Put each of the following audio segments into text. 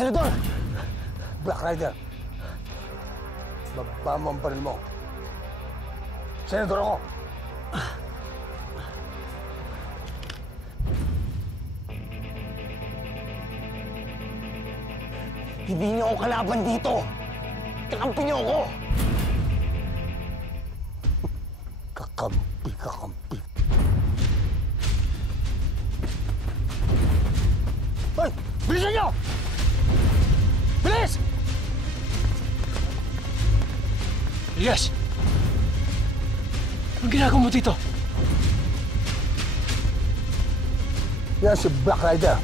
Senador! Black Rider! Baba mo ang baril mo. Senador ako! Hindi niyo ako kalaban dito! Kakampi niyo ako! Kakampi. Hoy! Bilisan niyo! Bilis! Elias! Anong ginagawa mo dito? Yan si Black Rider.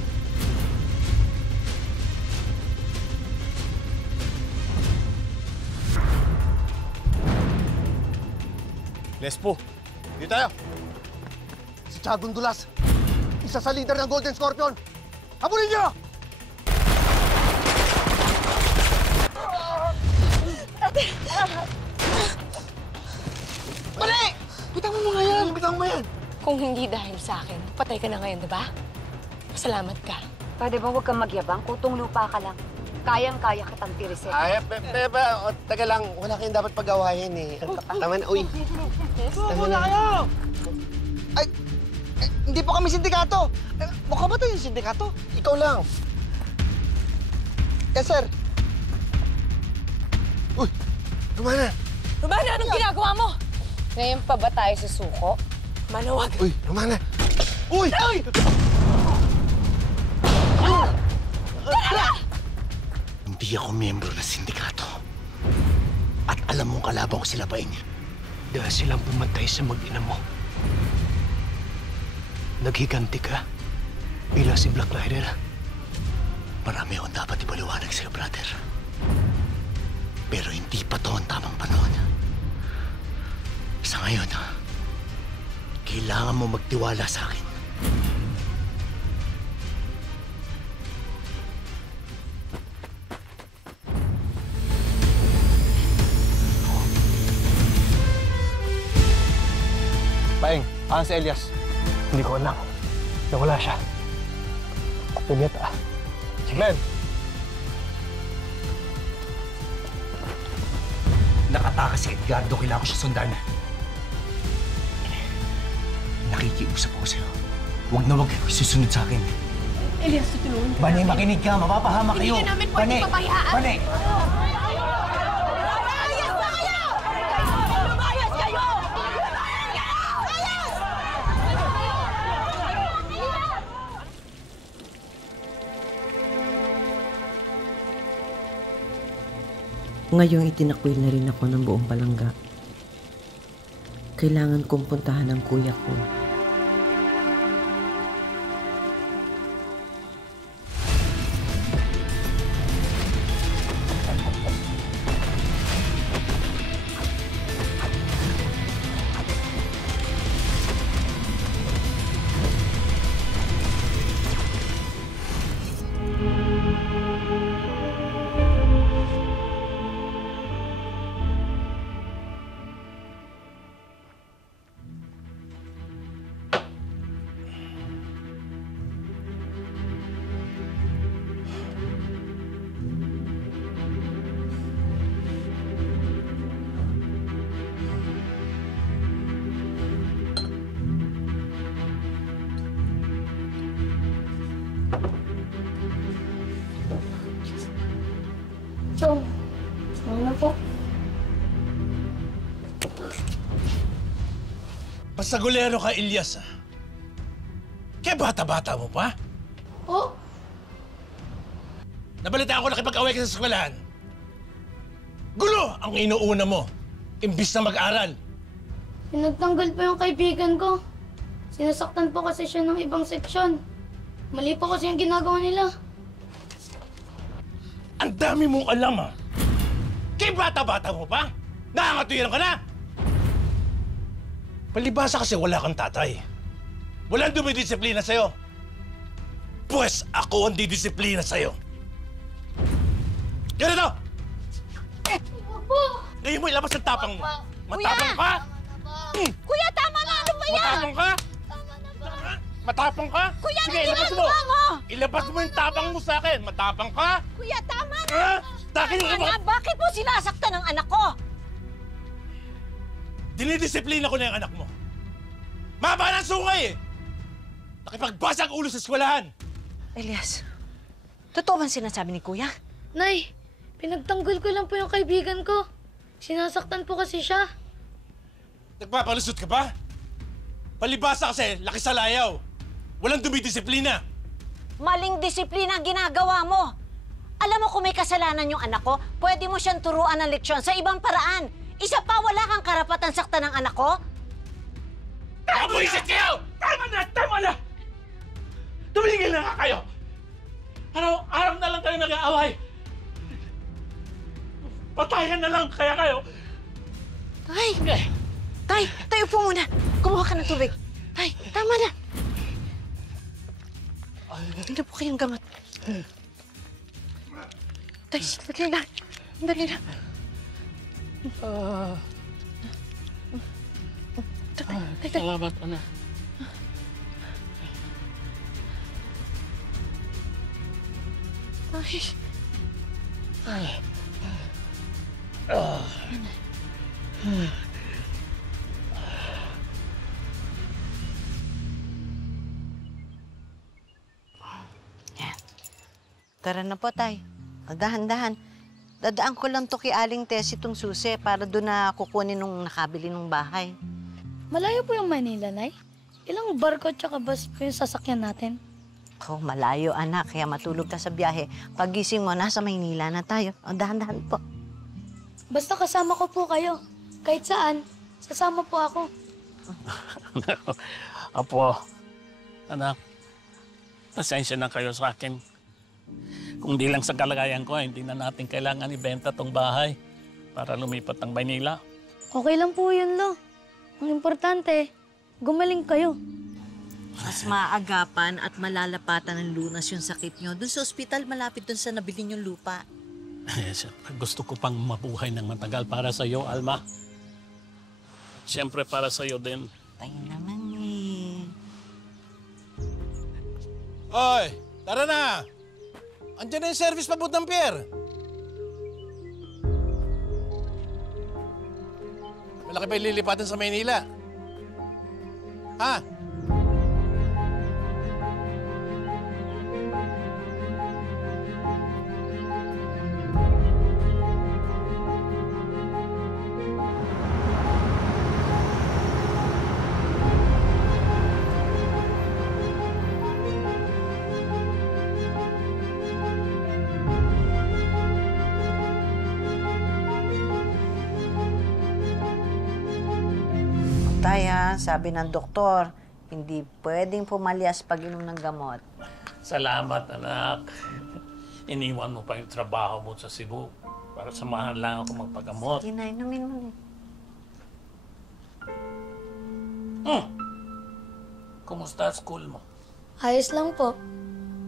Lespo, dito tayo. Si Chagong Dulas, isa sa leader ng Golden Scorpion. Habulin niyo! Mali! Bitang mo nga yan! Bitang mo yan! Kung hindi dahil sa akin, patay ka na ngayon, di ba? Pasalamat ka. Pwede ba huwag kang magyabang? Kutong lupa ka lang. Kayang-kaya kitang tirisin. Ay, taga lang. Wala kayong dapat pag-awayan eh. Tama na, uy. Tama na kayo! Ay, hindi po kami sindikato. Mukha ba tayo yung sindikato? Ikaw lang. Yes, sir. Uy, Romana! Romana, anong ginagawa mo? Ngayon pa ba tayo susuko? Manawag. Uy, Romana! Uy! Uy! Hindi ako miyembro ng sindikato. At alam mong kalaban ko sila Paing. Dahil silang pumatay sa mag-ina mo. Naghiganti ka bilang si Black Rider. Marami akong dapat ipaliwanag sa'yo, brother. Pero hindi pa to ang tamang panahon. Sa ngayon, kailangan mo magtiwala sa akin. Paeng, si Elias? Hindi ko alam. Nawala siya. Punyeta. Men! Nakatakas si Edgardo. Kailangan ko siya sundan. Nakikiusap ako sa'yo. Huwag na huwag susunod sa akin. Elias, tutulungan ka. Bane, makinig ka. Mapapahama kayo. Hindi ka namin pwede papayaan. Bane! Ngayong itinakwil na rin ako ng buong palangga. Kailangan kong puntahan ang kuya ko. Chong, ano po? Pasagulero ka, Elias, ah. Kaya bata-bata mo pa? Oh? Nabalitaan ko nakipag-away ka sa eskwelahan. Gulo ang inuuna mo, imbis na mag-aral. Pinagtanggol pa yung kaibigan ko. Sinasaktan po kasi siya ng ibang seksyon. Mali po kasi yung ginagawa nila. Ang dami mong alam, ah. Kaya bata-bata mo pa? Nakakatuyan ka na! Palibasa kasi wala kang tatay. Walang dumidisiplina sa'yo. Pwes ako ang didisiplina sa'yo. Ganito! Opo! Ngayon mo ilabas ang tapang mo. Matapang ka? Kuya, tama na! Ano ba yan? Matapang ka? Tama na ba? Matapang ka? Kuya, Sige, ano ilabas mo! ginagawa mo? Ilabas mo yung tapang mo sa akin! Matapang ka? Kuya, tama na! Ha? Takin Tama mo na! Bakit mo sinasaktan ang anak ko? Dinidisiplina ko na yung anak mo. Maba ng sungay eh! Nakipagbasag ulo sa eskwelahan! Elias, totoo bang sinasabi ni Kuya? Nay, pinagtanggol ko lang po yung kaibigan ko. Sinasaktan po kasi siya. Nagpapalusot ka ba? Palibasa kasi, laki sa layaw. Walang dumidisiplina. Maling disiplina ang ginagawa mo. Alam mo kung may kasalanan yung anak ko, pwede mo siyang turuan ng leksyon sa ibang paraan. Isa pa, wala kang karapatan saktan ng anak ko. Nakabuisit kayo! Tama na! Tama na! Tumigil na nga kayo! Araw na lang kayo nag-aaway. Patayan na lang kaya kayo. Tay! Tay! Tay, upo muna. Kumuha ka ng tubig. Tay, tama na. Hindi na po kayong gamot. Tay, dali na. Dali na. Tay. Salamat, anak. Tara na po, Tay. Dahan-dahan. Dadaan ko lang to kay Aling Tess itong susi para doon na kukunin nung nakabili ng bahay. Malayo po yung Manila, Nay. Ilang barko tsaka bus po yung sasakyan natin? Oh, malayo, anak. Kaya matulog ka sa biyahe. Pagising mo, nasa Maynila na tayo. O, dahan-dahan po. Basta kasama ko po kayo. Kahit saan, sasama po ako. Apo, anak, pasensya na kayo sa akin. Kung di lang sa kalagayan ko, hindi na natin kailangan ibenta tong bahay para lumipat ng Maynila. Okay lang po yun, Lo. Ang importante, gumaling kayo. Mas maagapan at malalapatan ng lunas yung sakit nyo. Doon sa ospital, malapit doon sa nabili nyong lupa. Siyempre, gusto ko pang mabuhay ng matagal para sa iyo, Alma. Siyempre, para sa iyo din. Tayo naman eh. Oy, tara na! Andiyan na yung service pabot ng pier. Malaki pa yung lilipatan sa Maynila. Ha? Tay, sabi ng doktor, hindi pwedeng pumalyas pag inom ng gamot. Salamat, anak. Iniwan mo pa yung trabaho mo sa Cebu para samahan lang ako magpagamot. Sige na, inumin mo. Kumusta school mo? Ayos lang po.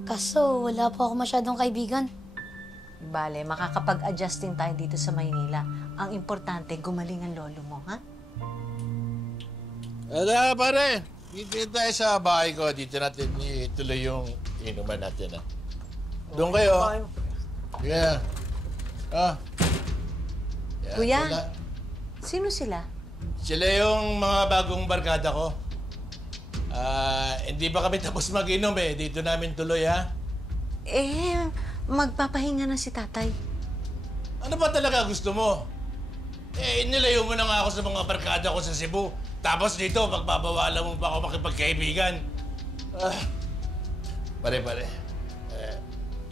Kaso, wala po ako masyadong kaibigan. Bale, makakapag-adjust din tayo dito sa Maynila. Ang importante, gumaling ang lolo mo, ha? Ada, pare. Dito tayo sa bahay ko. Dito natin ituloy yung inuman natin. Doon kayo. Yeah. Kuya, wala. sino sila? Sila yung mga bagong barkada ko. Hindi pa kami tapos mag-inom eh. Dito namin tuloy, ha? Magpapahinga na si tatay. Ano ba talaga gusto mo? Nilayo mo na nga ako sa mga barkada ko sa Cebu. Tapos dito, pagbabawalan mo pa ako makipagkaibigan. Pare.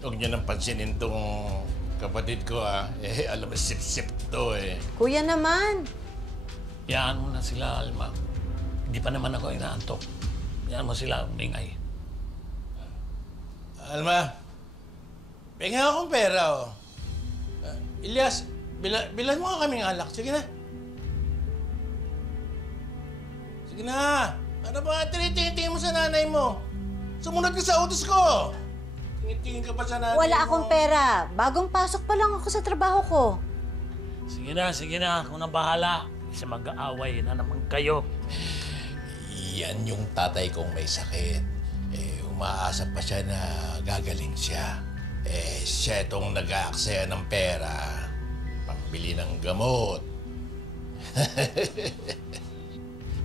Huwag niyo nang pansinin tong kapatid ko, ha? Alam mo, sip-sip to, eh. Kuya naman. Yaan mo na sila, Alma. Hindi pa naman ako inaantok. Yaan mo sila, umingay. Alma, penga akong pera, oh. Ilyas, bilan mo nga kaming alak. Sige na. Sige na. Ano ba? Tinitingin mo sa nanay mo. Sumunod ka sa utos ko. Tingin ka pa sa nanay Wala mo. akong pera. Bagong pasok pa lang ako sa trabaho ko. Sige na. Ako na bahala. Kasi mag-aaway na naman kayo. Yan yung tatay kong may sakit. umaasa pa siya na gagaling siya. Eh, siya itong nag-aaksaya ng pera, pambili ng gamot.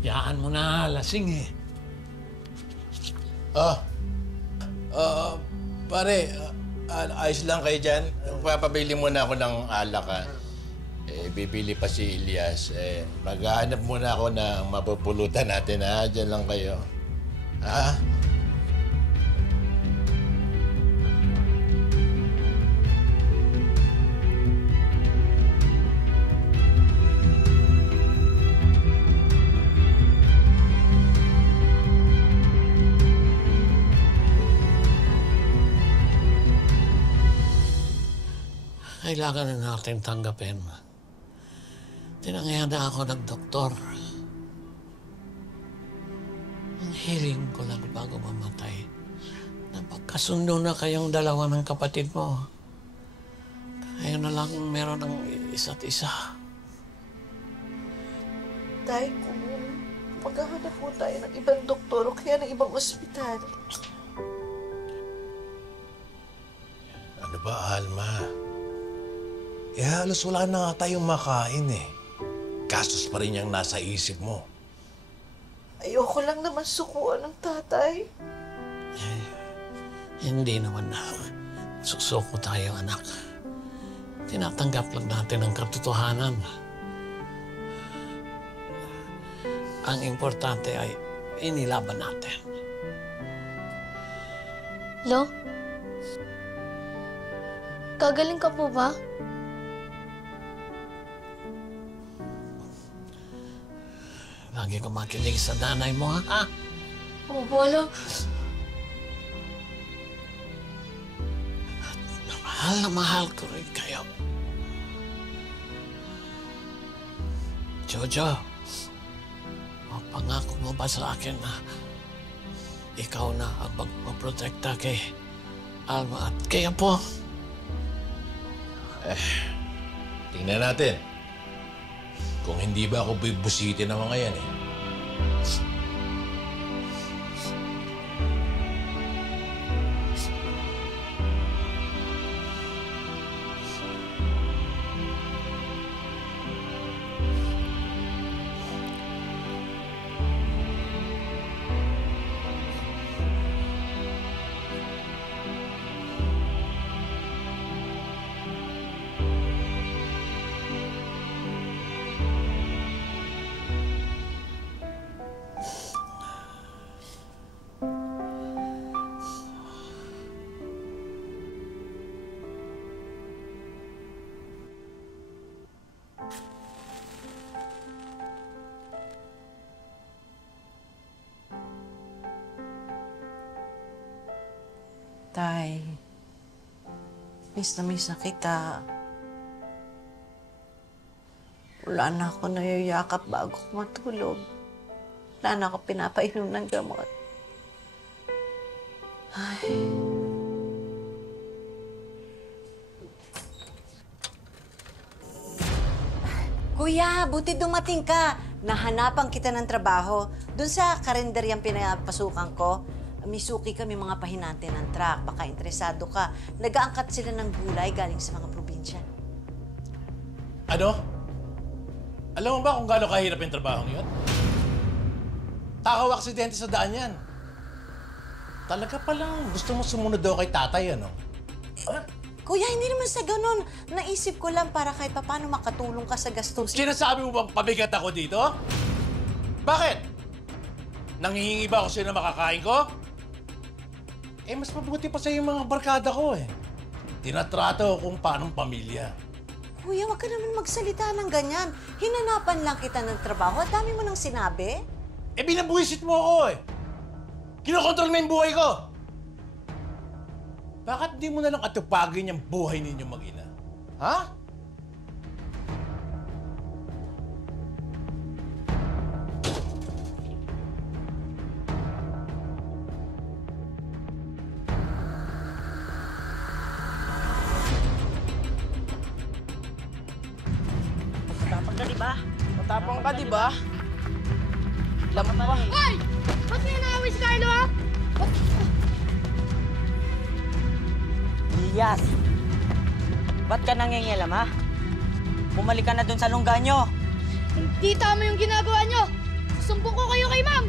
Yaan mo na, lasing eh. Pare, ayos lang kayo dyan. Papabili muna ako ng alak, ha. Bibili pa si Elias. Maghahanap muna ako ng mapupulutan natin, ha. Diyan lang kayo. Ha? Kailangan na natin tanggapin. Tinangyan na ako ng doktor. Ang hiling ko lang bago mamatay, na pagkasundo na kayong dalawa ng kapatid mo. Kayo na lang meron ng isa't isa. Tay, kung maghahanap po tayo ng ibang doktor o kaya ng ibang ospital. Ano ba, Alma? Halos wala na nga tayong makain eh. Gastos pa rin yung nasa isip mo. Ayoko lang naman sukuan ng tatay. Hindi naman na. Susuko tayo, anak. Tinatanggap lang natin ang katotohanan. Ang importante ay inilaban natin. Lo? Gagaling ka po ba? Lagi ko makinig sa nanay mo, ha? Opo, Lo. Mahal na mahal ko rin kayo. Jojo, mapangako mo ba sa akin na ikaw na ang magprotekta kay Alma at kay Apo? Tingnan natin. Kung hindi ba ako bibusitin ng mga yan eh. Tay, miss na kita. Wala na ako nayayakap bago ko matulog. Wala na ako pinapainom ng gamot. Ay. Kuya, buti dumating ka. Nahanapan kita ng trabaho. Doon sa karinderyang pinapasukan ko, may suki kami mga pahinante ng truck. Baka interesado ka. Nag-aangkat sila ng gulay galing sa mga probinsya. Ano? Alam mo ba kung gaano kahirap yung trabaho yun? Takaw aksidente sa daan yan. Talaga palang gusto mo sumunod daw kay tatay, ano? Kuya, hindi naman sa ganun. Naisip ko lang para kahit paano makatulong ka sa gastos. Sinasabi mo bang pabigat ako dito? Bakit? Nanghihingi ba ako sa'yo na makakain ko? Mas mabuti pa sa'yo yung mga barkada ko eh. Tinatrato kung paanong pamilya. Kuya, wag ka naman magsalita ng ganyan. Hinanapan lang kita ng trabaho at dami mo nang sinabi. Binabuisit mo ako eh. Kinokontrol mo yung buhay ko. Bakit di mo na lang atupagin yung buhay ninyo mag-ina? Ha? Matapang ka, di ba? Lamang pa. Hoy! Ba't niya naaway si Carlo, ha? Ilyas, ba't ka nangingialam, ha? Bumalik ka na dun sa lungga nyo. Hindi tama yung ginagawa nyo! Susumbong ko kayo kay ma'am!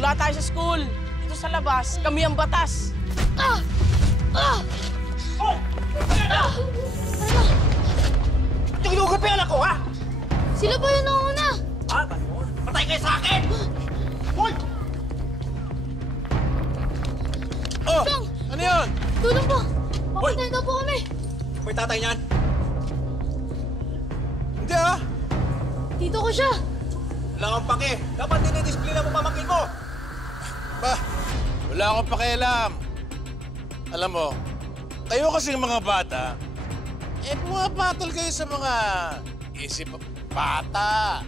Wala tayo sa school. Dito sa labas, kami ang batas. Tinugod pa yung anak ko, ha? Sila ba yung nauna? Ha? Patay kayo sa akin! Hoy! Oh! Chong! Ano yun? Tulong po! Papatay na po kami! May tatay niyan? Hindi ah! Dito ko siya! Wala kang pake. Dapat dinidisplina mo pamangkin mo. Ba, wala akong pakialam. Alam mo, kayo kasing mga bata, bumabattle kayo sa mga isip bata.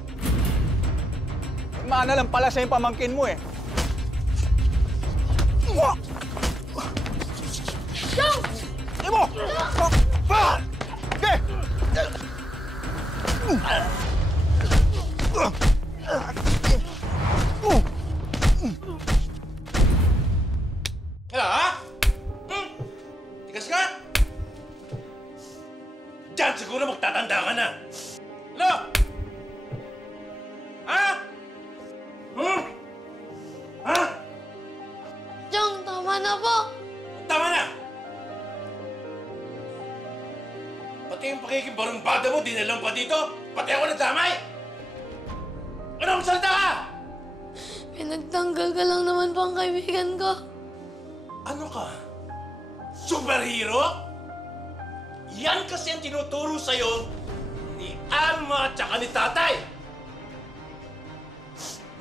Maana lang pala siya yung pamangkin mo, eh. Chong! Imo! Pa! Okay! Kaya, ha? Tigas ka? Diyan siguro magtatanda ka na. Ano? Ha? Ha? Chong, tama na po! Tama na! Pati yung pakikibarumbada mo, dinalang pa dito. Pati ako nadamay! Anong salita ka? Pinagtanggal ka lang naman po ang kaibigan ko. Ano ka? Superhero? Yan kasi ang tinuturo sa'yo ni Alma at saka ni Tatay.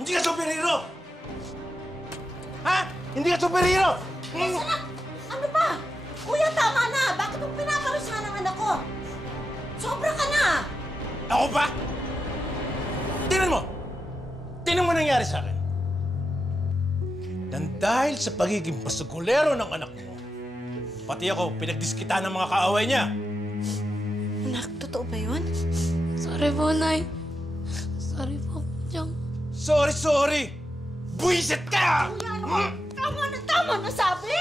Hindi ka superhero! Ha? Hindi ka superhero! Ano ba? Kuya, tama na! Bakit mo pinaparusahan ang anak ko? Sobra ka na! Ako ba? Tingnan mo! Tingnan mo nangyari sa akin. Nang dahil sa pagiging basugulero ng anak mo, pati ako pinagdiskita ng mga kaaway niya. Anak, totoo ba yun? Sorry po, Nay. Sorry po, Chong. Sorry! Buisit ka! Tama na sabi!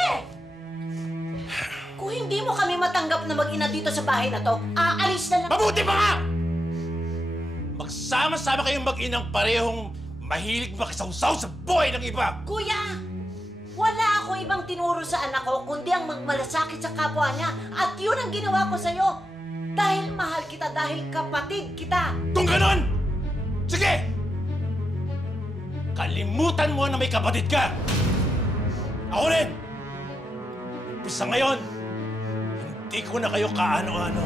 Kung hindi mo kami matanggap na mag-ina dito sa bahay na to, aalis na lang... Mabuti pa nga! Magsama-sama kayong mag-inang parehong mahilig makisawsaw sa buhay ng iba! Kuya! Wala akong ibang tinuro sa anak ko kundi ang magmalasakit sa kapwa niya. At yun ang ginawa ko sa'yo. Dahil mahal kita, dahil kapatid kita. Kung ganon! Sige! Kalimutan mo na may kapatid ka! Ako rin! Umpisa ngayon, hindi ko na kayo kaano-ano.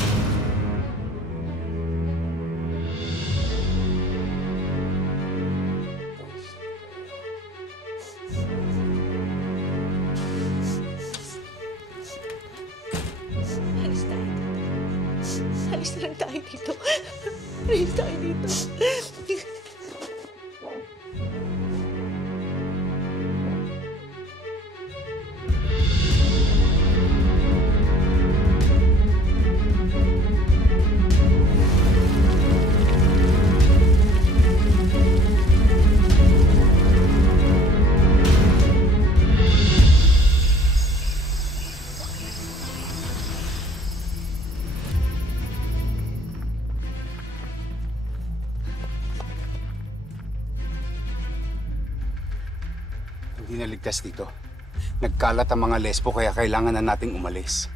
Alis na lang tayo dito. Alis tayo dito. Hindi na ligtas dito. Nagkalat ang mga lesbo kaya kailangan na nating umalis.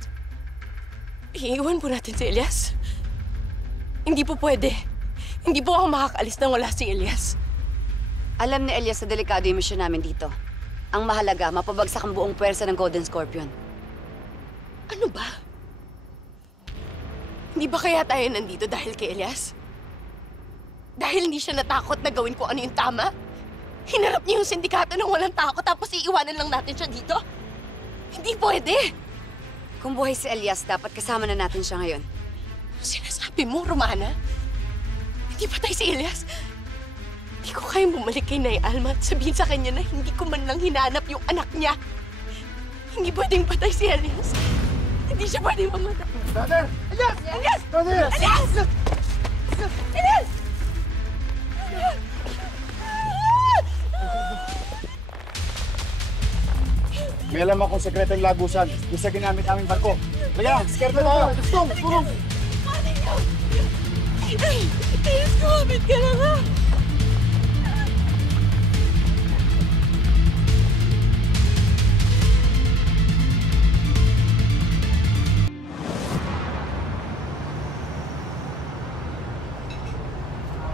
Iiwan po natin si Elias. Hindi po pwede. Hindi po ako makakaalis nang wala si Elias. Alam ni Elias na delikado yung misyon namin dito. Ang mahalaga, mapabagsak ang buong pwersa ng Golden Scorpion. Ano ba? Hindi ba kaya tayo nandito dahil kay Elias? Dahil hindi siya natakot na gawin kung ano yung tama? Hinarap niya yung sindikato ng walang takot tapos iiwanan lang natin siya dito? Hindi pwede! Kung buhay si Elias, dapat kasama na natin siya ngayon. Sinasabi mo, Romana? Hindi patay si Elias? Hindi ko kayang bumalik kay Nay Alma at sabihin sa kanya na hindi ko man lang hinanap yung anak niya. Hindi pwedeng patay si Elias. Hindi siya pwedeng mamatay. Brother! Elias! Elias! Brother! Elias! Elias! May alam akong sekretong lagusan. Yung sa ginamit aming barko. Kaya, scared na tayo. Gustong, tulong! Ilis, kumapit ka na nga!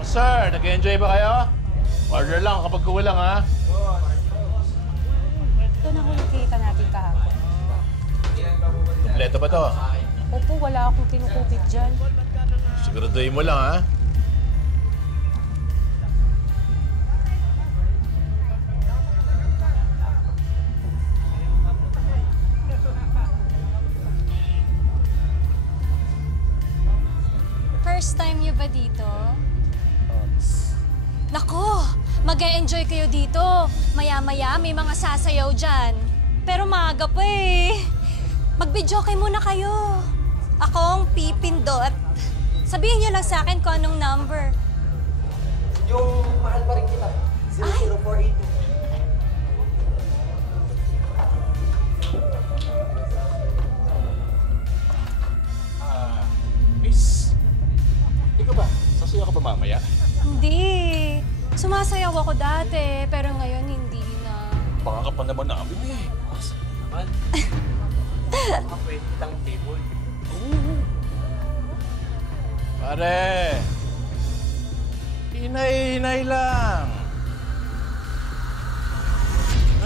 Sir, nag-enjoy ba kayo? Order lang kapag kulang, ha? Ito na kung nakita natin kahapon. Kompleto ba to? Opo, wala akong kinukupit dyan. Siguraduhin mo lang, ha? First time niyo ba dito? Nako, mag-e-enjoy kayo dito. Maya-maya may mga sasayaw dyan. Pero maaga pa eh. Mag-videoke muna kayo. Ako ang pipindot. Sabihin niyo lang sa akin kung anong number. Yung mahal pa rin kita. 00482. Miss, ikaw ba? Sasayaw ka ba mamaya? Hindi. Sumasayaw ako dati, pero ngayon hindi na. Baka ka pa naman namin eh. Naman. Baka pwede kitang table. Pare, hinay-hinay lang.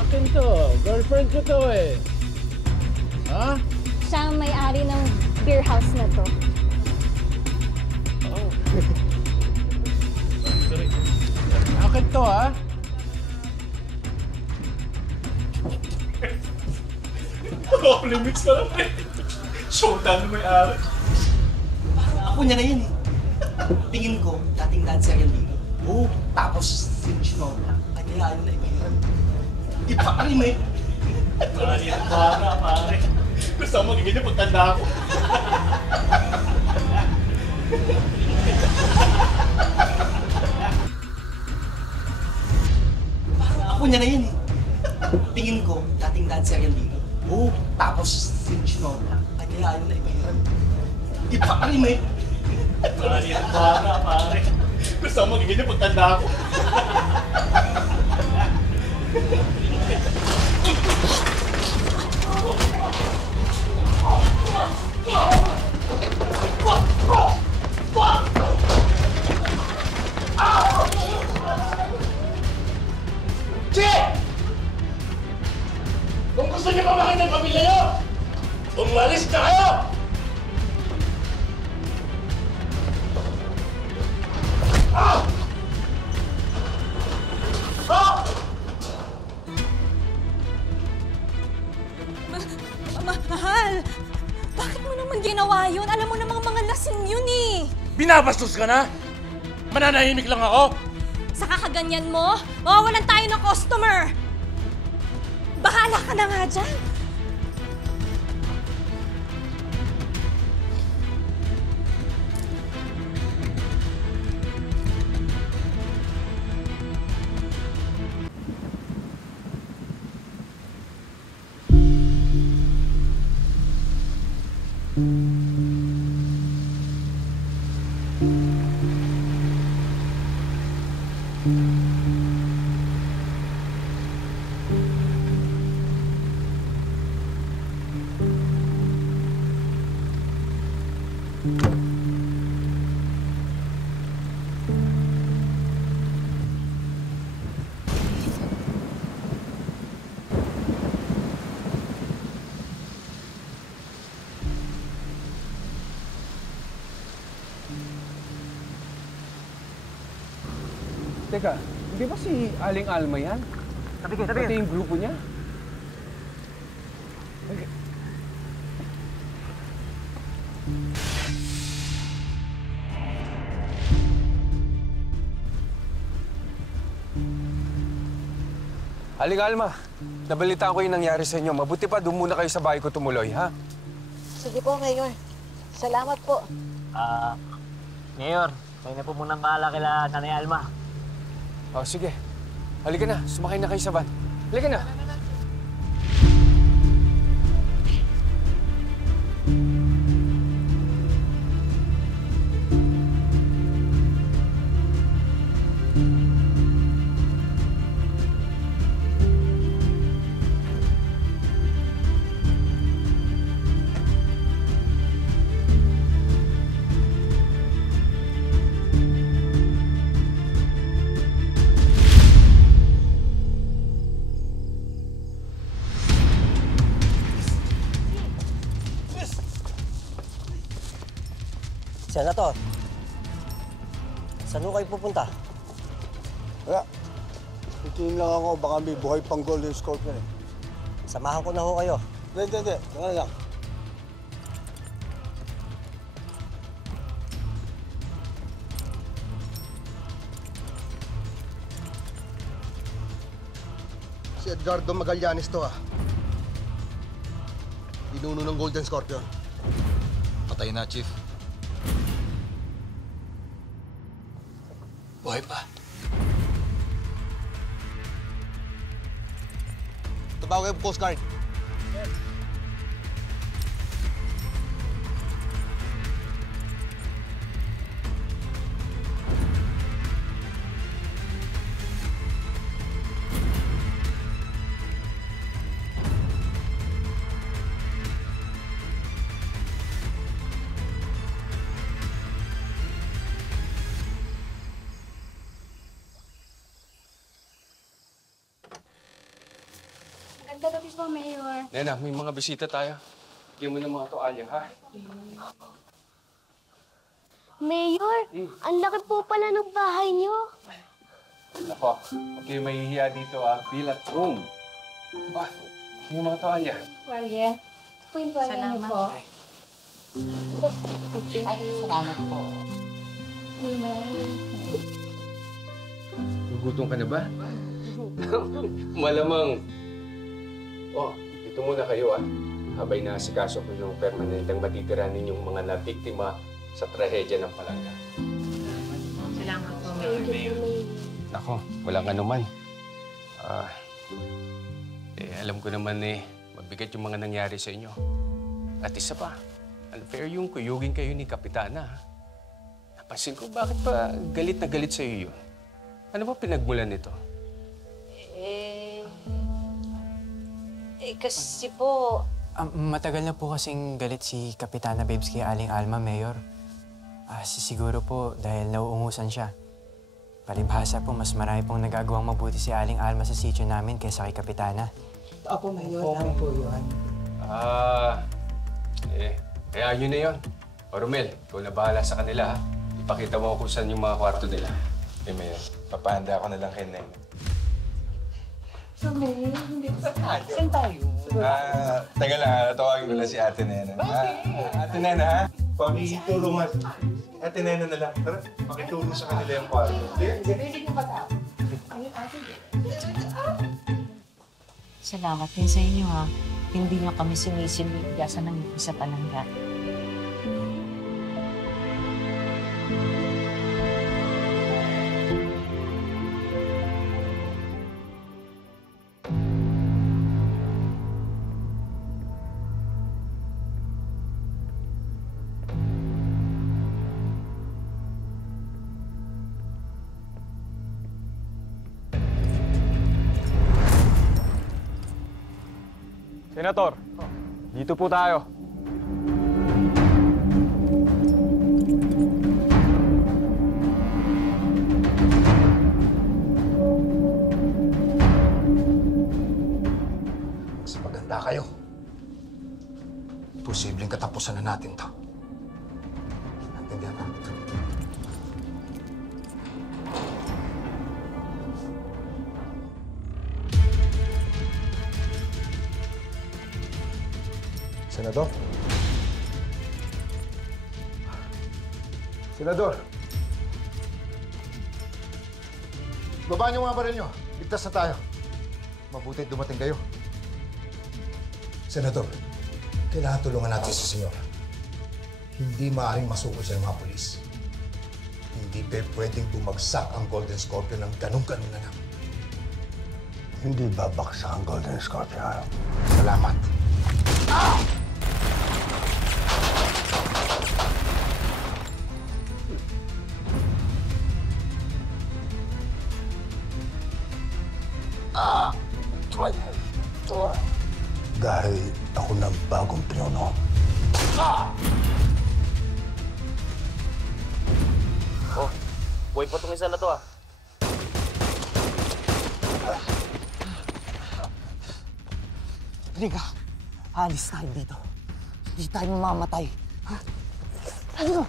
Akin to, girlfriend ko to eh. Ha? Siya ang may-ari ng beer house na to. Oh. Akin to, ha? Limits na lang eh. Showtime na may-ari. Ako niya na yun eh. Tingin ko, dating dancer yan dito. Oo. Tapos, sinishno, kanyayaan na iba yun. Iba ka rin eh. Pare. Gusto mo magiging pagtanda ako. Ako niya na yun eh. Tingin ko, dating dancer yan dito. Oo. Tapos, sinishno, kanyayaan na iba yun. Iba ka rin eh. Pare. Gusto mo magiging pagtanda ako. Kung gusto niyo pamakin ng pamilya niyo, umalis na kayo! Ah! Ah! Mahal! Bakit mo naman ginawa yun? Alam mo namang mga lasing yun eh! Binabastos ka na? Mananahimik lang ako? Sa kakaganyan mo, mawawalan tayo ng customer! Bahala ka na nga dyan! Teka, hindi ba si Aling Alma yan? Tabi Pati yung grupo niya? Okay. Aling Alma, nabalitaan ko yung nangyari sa inyo. Mabuti pa, doon muna kayo sa bahay ko tumuloy, ha? Sige po, Mayor. Salamat po. Mayor, kayo na po munang bahala kila Nanay Alma. Oh, sige. Halika na, sumakay na kayo sa van. Halika na. Senator, saan ho kayo pupunta? Wala. Titingin lang ako, baka may buhay pang Golden Scorpion eh. Samahan ko na ho kayo. Hindi. Tanga lang. Si Edgardo Magallanes to Pinuno ng Golden Scorpion. Patay na, Chief. Buhay pa. Tabawag kayo Coast Guard. Maganda gabi po, Mayor. Nena, may mga bisita tayo. Bigyan mo ng mga toalya, ha? Mayor, ang laki po pala ng bahay niyo. Nako, okay, mahihiya dito, Bilat room. Yung mga toalya. Walye. Ito po yung bahay niyo po. Salamat po. Gugutom ka na ba? Malamang. Dito muna kayo, Habay na asikaso ko yung permanenteng matitira ninyong mga nabiktima sa trahedya ng Palangga. Salamat po, Mayor. Nako, walang anuman. Alam ko naman mabigat yung mga nangyari sa inyo. At isa pa, unfair yung kuyugin kayo ni Kapitana. Napansin ko, bakit pa galit na galit sa iyo yun? Ano ba pinagmulan nito? Kasi po... matagal na po kasing galit si Kapitana Babes kay Aling Alma, Mayor. Siguro po dahil nauungusan siya. Palibhasa po, mas marami pong nagagawang mabuti si Aling Alma sa sityo namin kaysa kay Kapitana. Opo, Mayor. Tama po yun. Kaya yun na yun. Romel, ikaw na bahala sa kanila, ha? Ipakita mo kung saan yung mga kwarto nila. Mayor, papahanda ako na lang kay Nene. So, Mayor, hindi pa tayo. Saan tayo? Taga lang, tawagin ko lang si Ate Nena. Ate Nena, ha? Pakitulong nga. Ate Nena na lang. Tara, pakitulong sa kanila yung kwarto. Ready ka ba tayo? Salamat din sa inyo, ha. Hindi niyo kami sinisindigasan ng isa Palangga. Senator, dito po tayo. Mas maganda kayo. Posibleng katapusan na natin to. Naintindihan mo? Senador? Senador! Baba niyo mga baril niyo. Ligtas na tayo. Mabuti dumating kayo. Senador, kailangan tulungan natin si Senyor. Hindi maaaring masukol sa mga polis. Hindi pwedeng bumagsak ang Golden Scorpion ng ganun-ganun na lang. Hindi babaksak ang Golden Scorpion. Salamat. Ah! Dahil ako na bagong pinuno. Oh, buhay pa itong isa na to ah. Riga, alis tayo dito. Hindi tayo mamamatay. Ano?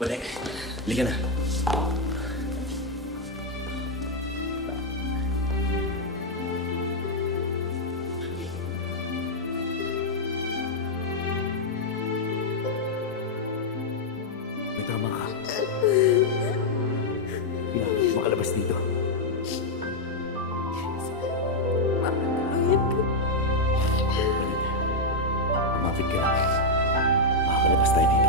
Balik. Halika na. May tama ka. Hindi na makalabas dito. Umapit ka lang. Makakalabas tayo dito.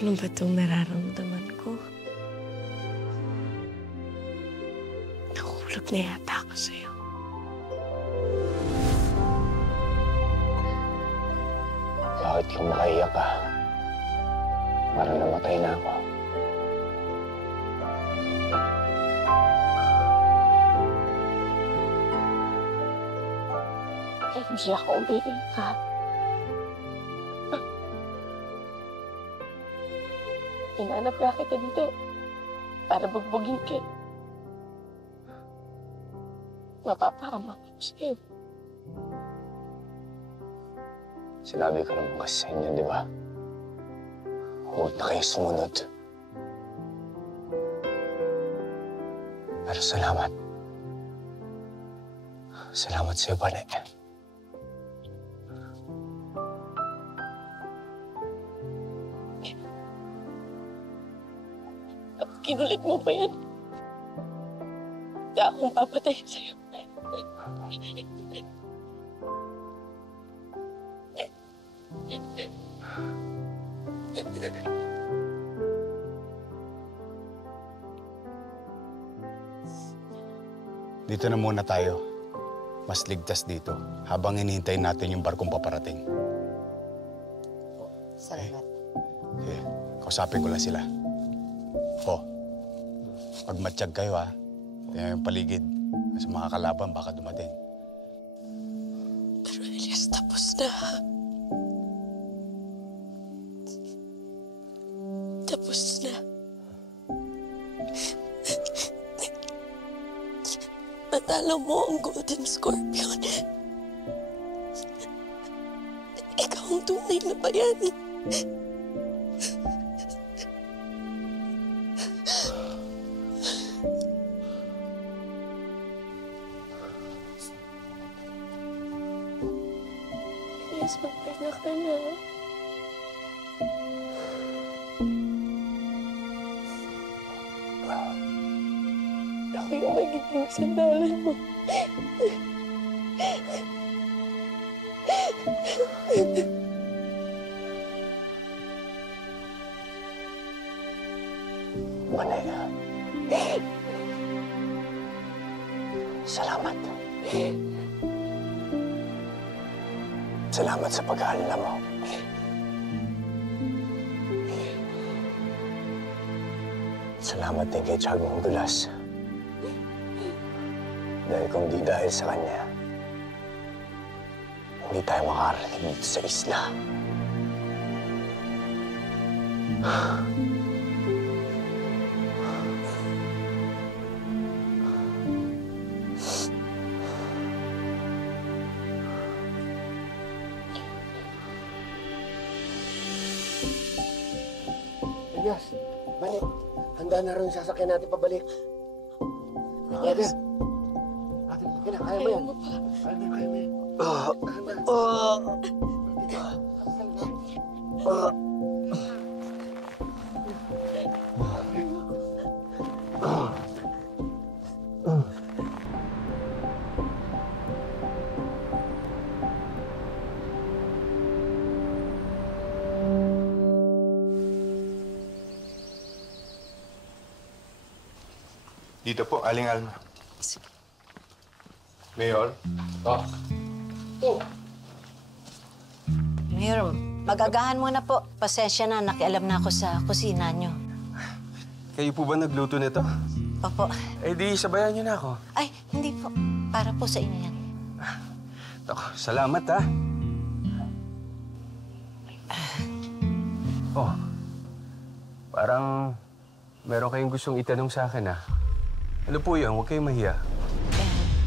Ano ba itong nararamdaman ko? Nakukulog na yata ako sa'yo. Bakit kang makaiyak ka? Parang namatay na ako. Hindi ako umiiyak ka. Hinanap ka kita dito para bugbugin ka. Mapapahama ko sa'yo. Sinabi ko naman kasi sa inyo, di ba? Huwag na kayo sumunod. Pero salamat. Salamat sa'yo, Pane. Kinulit mo ba yan? Hindi akong papatay sa'yo. Dito na muna tayo. Mas ligtas dito habang hinihintay natin yung barkong paparating. Salamat. Okay. Kausapin ko lang sila. Pag matiyag kayo, ha? Tingnan yung paligid. Sa mga kalaban, baka dumating. Pero Elias, tapos na. Tapos na. Natalo mo ang Golden Scorpion. Ikaw ang tunay na bayani. Elias, magpahinga ka na. Ako yung magiging sandalan mo. Manaya. Salamat. Salamat sa pag-aalala mo. Salamat din kay Tiago Hondulas Dahil kung di dahil sa kanya, hindi tayo makarating dito sa isla. Elias, balik. Handa na rin yung sasakyan natin pabalik. Elias. Kaya mo yan. Kaya mo yan. Dito po, Aling Alma. Mayor? Oh. Mayor, magagahan muna po. Pasensya na, nakialam na ako sa kusina nyo. Kayo po ba nagluto nito? Opo. Eh di, sabayan niyo na ako. Ay, hindi po. Para po sa inyo yan. Ako, salamat ha. Oh, parang meron kayong gustong itanong sa akin ha. Ano po yan? Huwag kayong mahiya.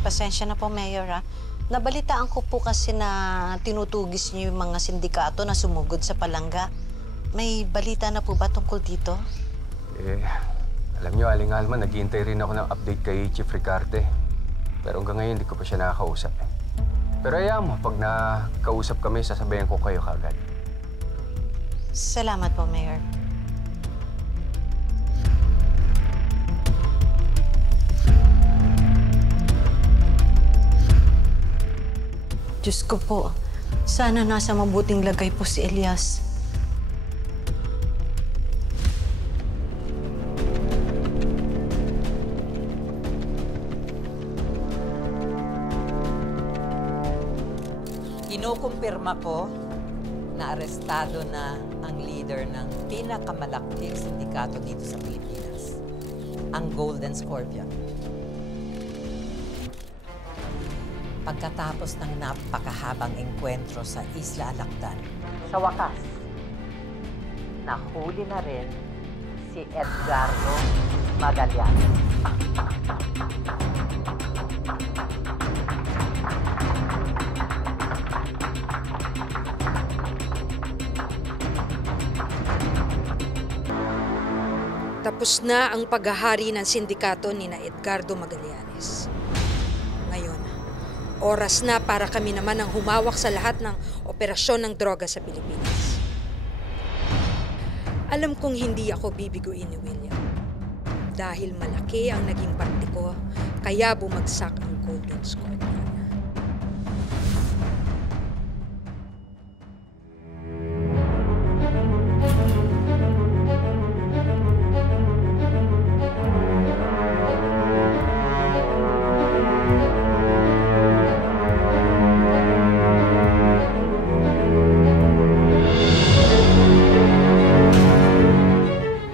Pasensya na po, Mayor, ha? Nabalitaan ko po kasi na tinutugis niyo yung mga sindikato na sumugod sa palangga. May balita na po ba tungkol dito? Alam niyo, Aling Alma, naghihintay rin ako ng update kay Chief Ricarte. Pero hanggang ngayon, hindi ko pa siya nakakausap. Pero ayaw mo, pag nakausap kami, sasabayan ko kayo kagad. Salamat po, Mayor. Diyos ko po, sana nasa mabuting lagay po si Elias. Kinukumpirma ko na arestado na ang leader ng pinakamalaking sindikato dito sa Pilipinas, ang Golden Scorpion. Pagkatapos ng napakahabang engkwentro sa Isla Alacdan, sa wakas, nahuli na rin si Edgardo Magallanes. Tapos na ang paghahari ng sindikato ni na Edgardo Magallanes. Ngayon, oras na para kami naman ang humawak sa lahat ng operasyon ng droga sa Pilipinas. Alam kong hindi ako bibiguin ni William. Dahil malaki ang naging parte ko, kaya bumagsak ang Golden Scorpion.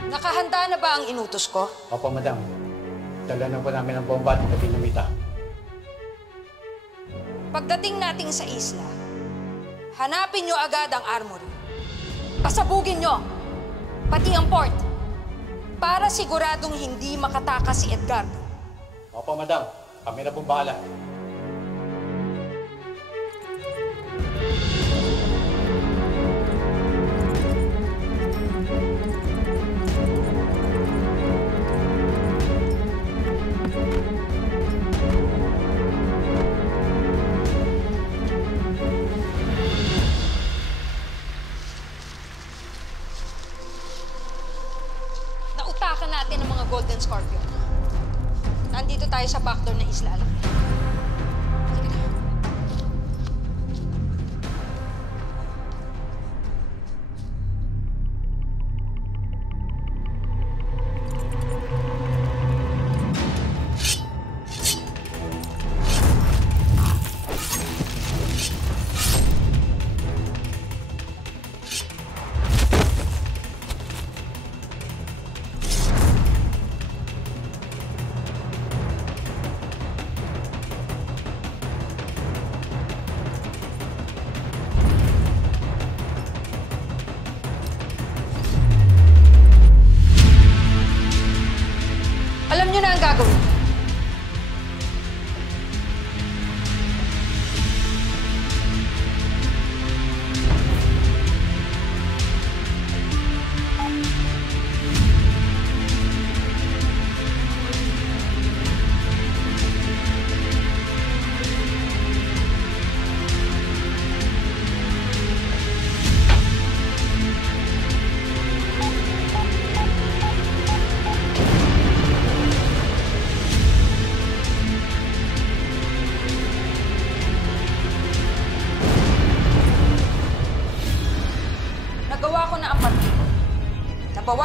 Nakahanda na ba ang inutos ko? Opo, madam. Dala na po namin ang bomba at mga dinamita. Pagdating natin sa isla, hanapin nyo agad ang armory. Pasabugin nyo, pati ang port, para siguradong hindi makatakas si Edgardo. Opo, madam. Kami na pong bahala. Nautakan natin ang mga Golden Scorpion. Nandito tayo sa backdoor ng Isla Alacdan. Halika na.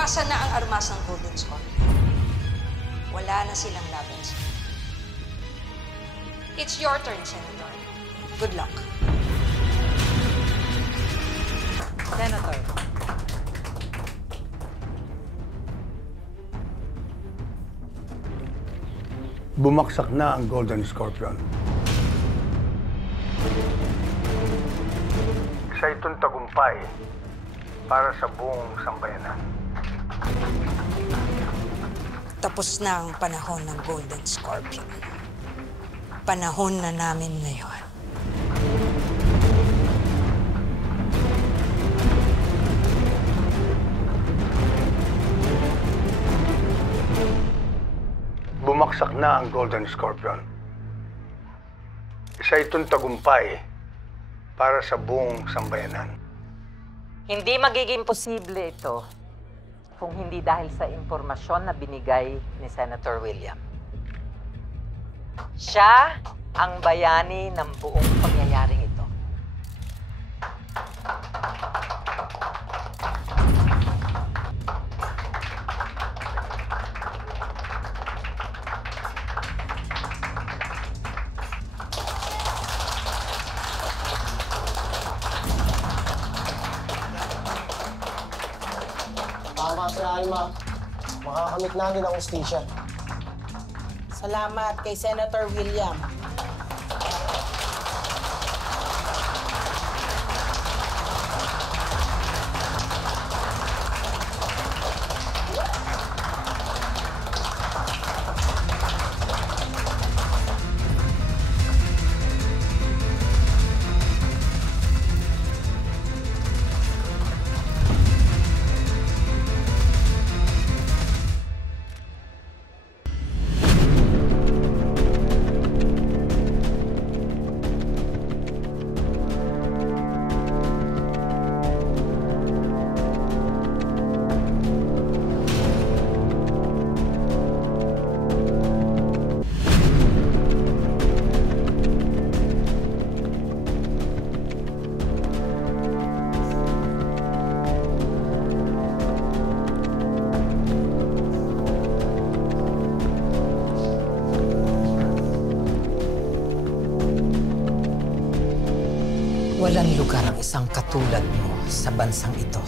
Iwasan na ang armas ng Golden Scorpion. Wala na silang laban siya. It's your turn, Senator. Good luck. Senator. Bumaksak na ang Golden Scorpion. Isa itong tagumpay para sa buong sambayanan. Tapos na ang panahon ng Golden Scorpion. Panahon na namin ngayon. Bumaksak na ang Golden Scorpion. Isa itong tagumpay para sa buong sambayanan. Hindi magiging posible ito kung hindi dahil sa impormasyon na binigay ni Senator William. Siya ang bayani ng buong pangyayaring ito. Tama si Alma. Makakamit natin ang hustisya. Salamat kay Senator William. Walang lugar ang isang katulad mo sa bansang ito.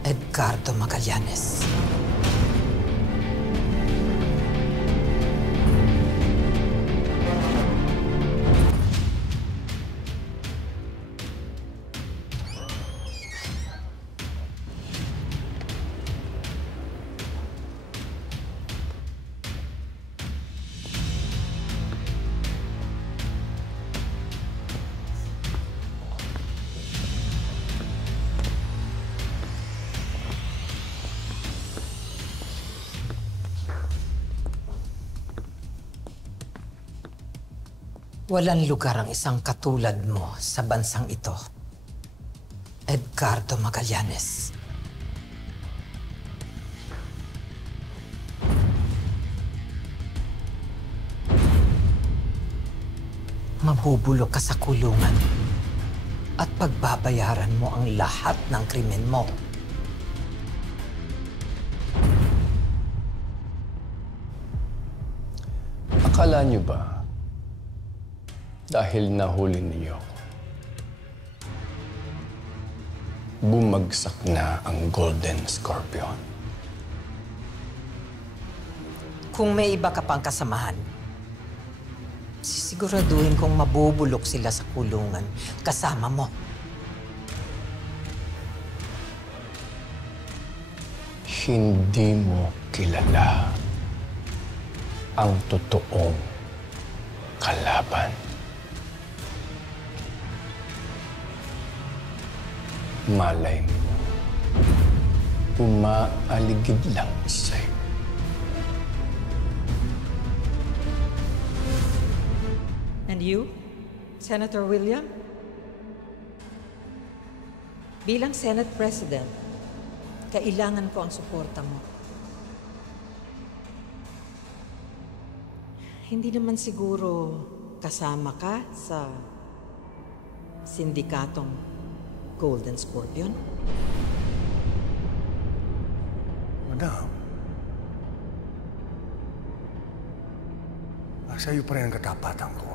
Edgardo Magallanes. Walang lugar ang isang katulad mo sa bansang ito. Edgardo Magallanes. Mabubulok ka sa kulungan at pagbabayaran mo ang lahat ng krimen mo. Akala niyo ba dahil nahuli niyo ako, bumagsak na ang Golden Scorpion? Kung may iba ka pang kasamahan, sisiguraduhin kong mabubulok sila sa kulungan kasama mo. Hindi mo kilala ang totoong kalaban. Malay mo, umaaligid lang sa'yo. And you, Senator William? Bilang Senate President, kailangan ko ang suporta mo. Hindi naman siguro kasama ka sa sindikatong Golden Scorpion? madam. Sa iyo pa rin ang katapatan ko.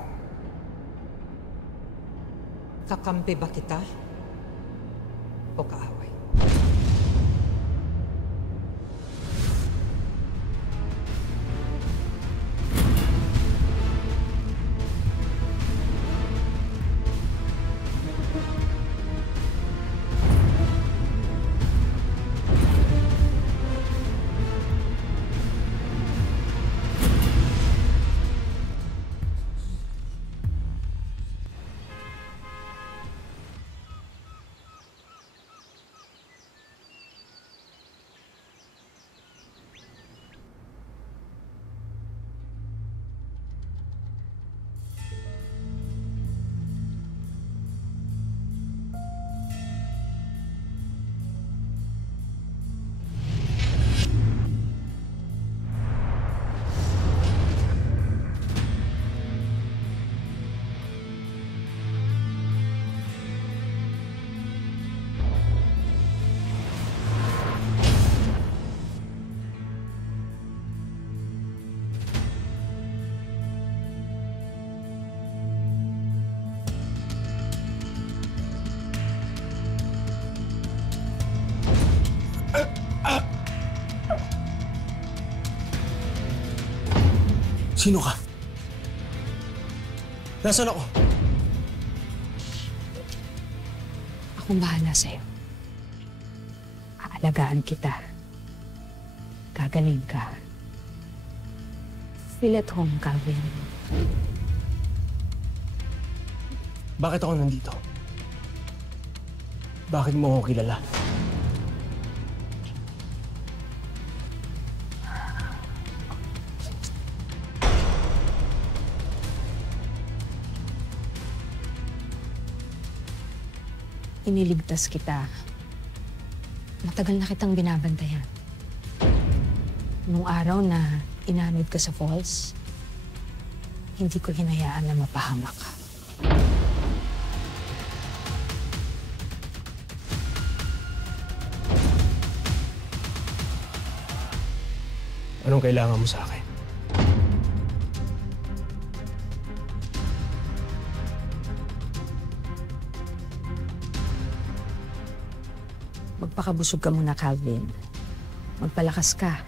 Kakampi ba kita? O kaaway? Sino ka? Nasaan ako? Akong bahala sa'yo. Aalagaan kita. Gagaling ka. Feel at home, Calvin. Bakit ako nandito? Bakit mo ako kilala? Iniligtas kita. Matagal na kitang binabantayan. Nung araw na inanod ka sa falls, hindi ko hinayaan na mapahamak ka. Anong kailangan mo sa akin? Magpakabusog ka muna, Calvin. Magpalakas ka.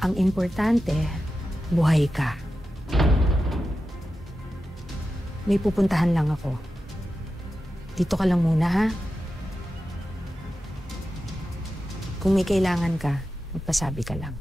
Ang importante, buhay ka. May pupuntahan lang ako. Dito ka lang muna, ha? Kung may kailangan ka, magpasabi ka lang.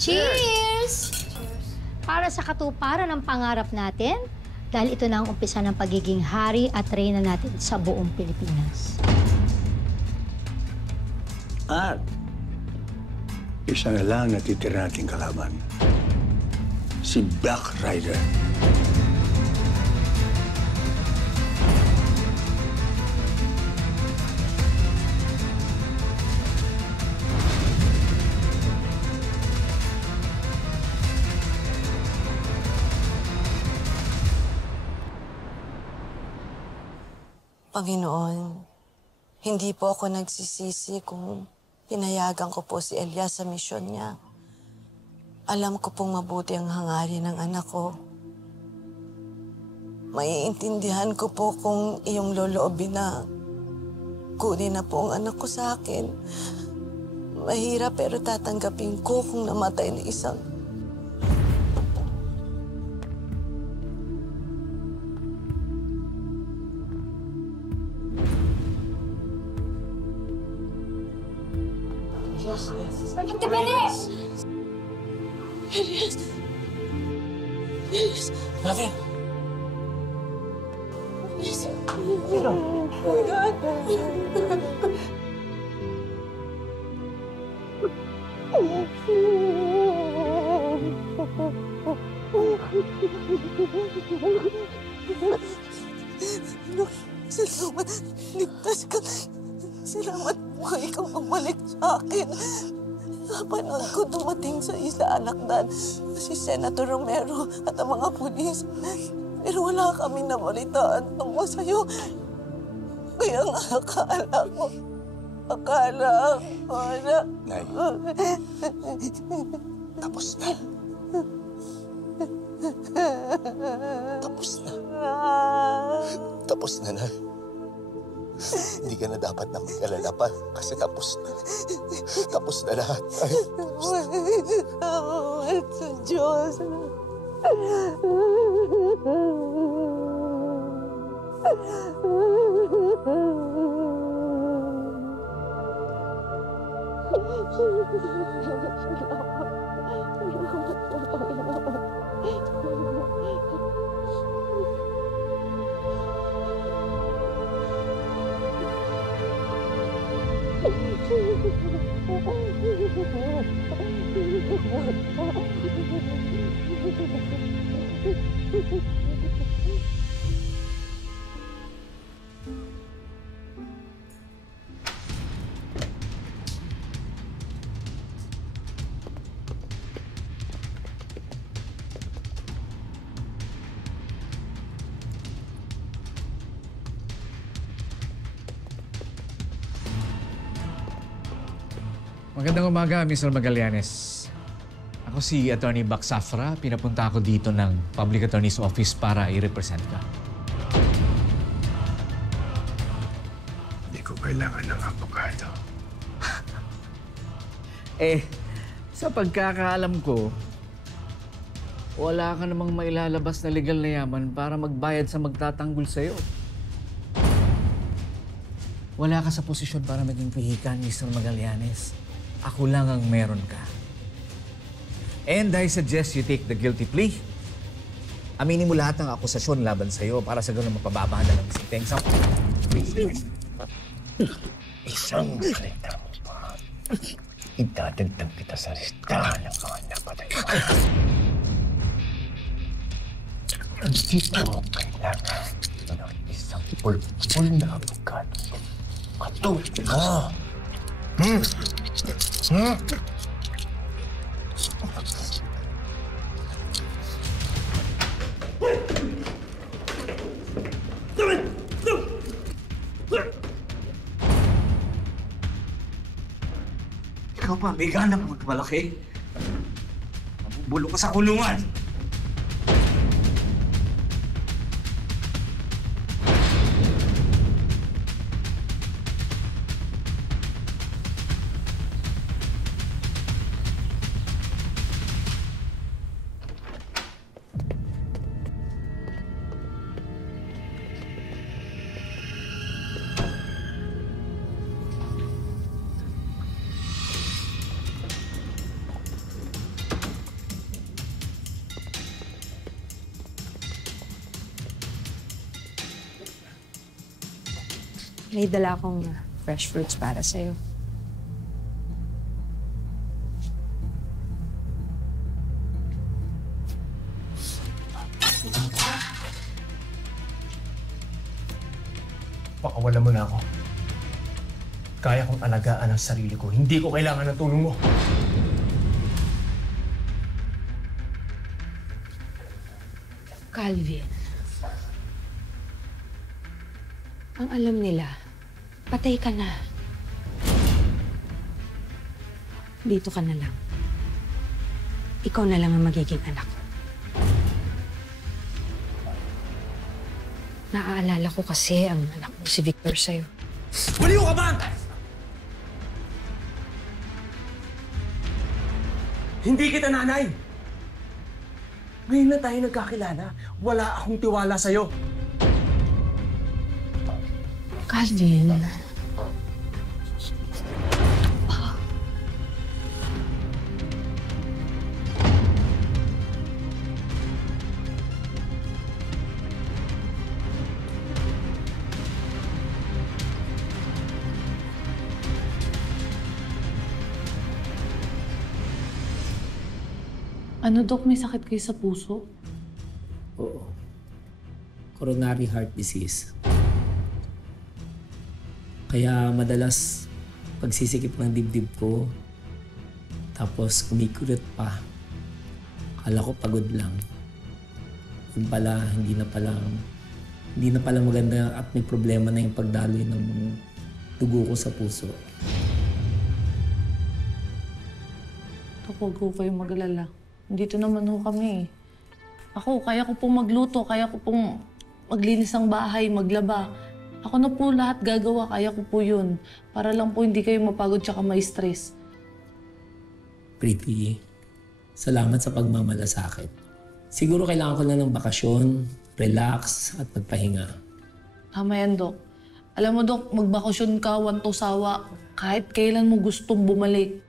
Cheers! Para sa katuparan ng pangarap natin, dahil ito na ang umpisa ng pagiging hari at reyna natin sa buong Pilipinas. At isa na lang natitira nating kalaban. Si Black Rider. Panginoon, hindi po ako nagsisisi kung pinayagan ko po si Elias sa misyon niya. Alam ko pong mabuti ang hangarin ng anak ko. Maiintindihan ko po kung iyong loloobin na kunin na po ang anak ko sa akin. Mahirap pero tatanggapin ko kung namatay na isang Magtabali! Elias! Elias! Natin! Elias! Oh my God! Salamat. Ligtas ka. Salamat po ikaw bumalik sa akin. Napanood ko dumating sa isla Alakdan si Senator Romero at ang mga pulis. Pero wala kami nabalitaan tungkol sa'yo. Kaya nga akala ko na... Nay, tapos na. Tapos na. Tapos na, Nay. Hindi ka na dapat na mag-alala pa kasi tapos na. Tapos na lahat. Ay, salamat sa Diyos. Magandang umaga, Mr. Magallanes. Ako si Attorney Bac Safra. Pinapunta ako dito ng Public Attorney's Office para i-represent ka. Hindi ko kailangan ng abogado. Sa pagkakaalam ko, wala ka namang mailalabas na legal na yaman para magbayad sa magtatanggol sa'yo. Wala ka sa posisyon para maging pihikan, Mr. Magallanes. Ako lang ang meron ka. And I suggest you take the guilty plea. Aminin mo lahat ng akusasyon laban sa'yo para sa ganun mapababa na lang si Teng Sam. Isang salita mo pa. Idadagdag kita sa listahan ng mga napatay. Dito mo kailangan ng isang pulpul na abogado. Katulad ka. Ikaw pa, may ganang magmalaki. Mabubulo ka sa kulungan. May dala akong fresh fruits para sa'yo. Pakawalan mo na ako. Kaya kong alagaan ang sarili ko. Hindi ko kailangan ng tulong mo. Calvin. Ang alam nila, patay ka na. Dito ka na lang. Ikaw na lang ang magiging anak ko. Naaalala ko kasi ang anak mo si Victor sa'yo. Baliw ka ba? Hindi kita nanay! Ngayon na tayo nagkakilala. Wala akong tiwala sa'yo. Calvin. Ano, Dok? May sakit kayo sa puso? Oo. Coronary heart disease. Kaya madalas pagsisikip ng dibdib ko, tapos kumikulit pa. Akala ko pagod lang. Yun pala, hindi na pala maganda at may problema na yung pagdaloy ng dugo ko sa puso. Huwag ko kayong mag-alala. Dito naman ho kami. Ako, kaya ko pong magluto, kaya ko pong maglinis ng bahay, maglaba. Ako na po lahat gagawa, kaya ko po yun. Para lang po hindi kayo mapagod tsaka ma-stress. Pretty, salamat sa pagmamalasakit. Siguro kailangan ko na ng bakasyon, relax, at magpahinga. Tama yan, Dok. Alam mo, Dok, magbakasyon ka, wanto sawa, kahit kailan mo gustong bumalik.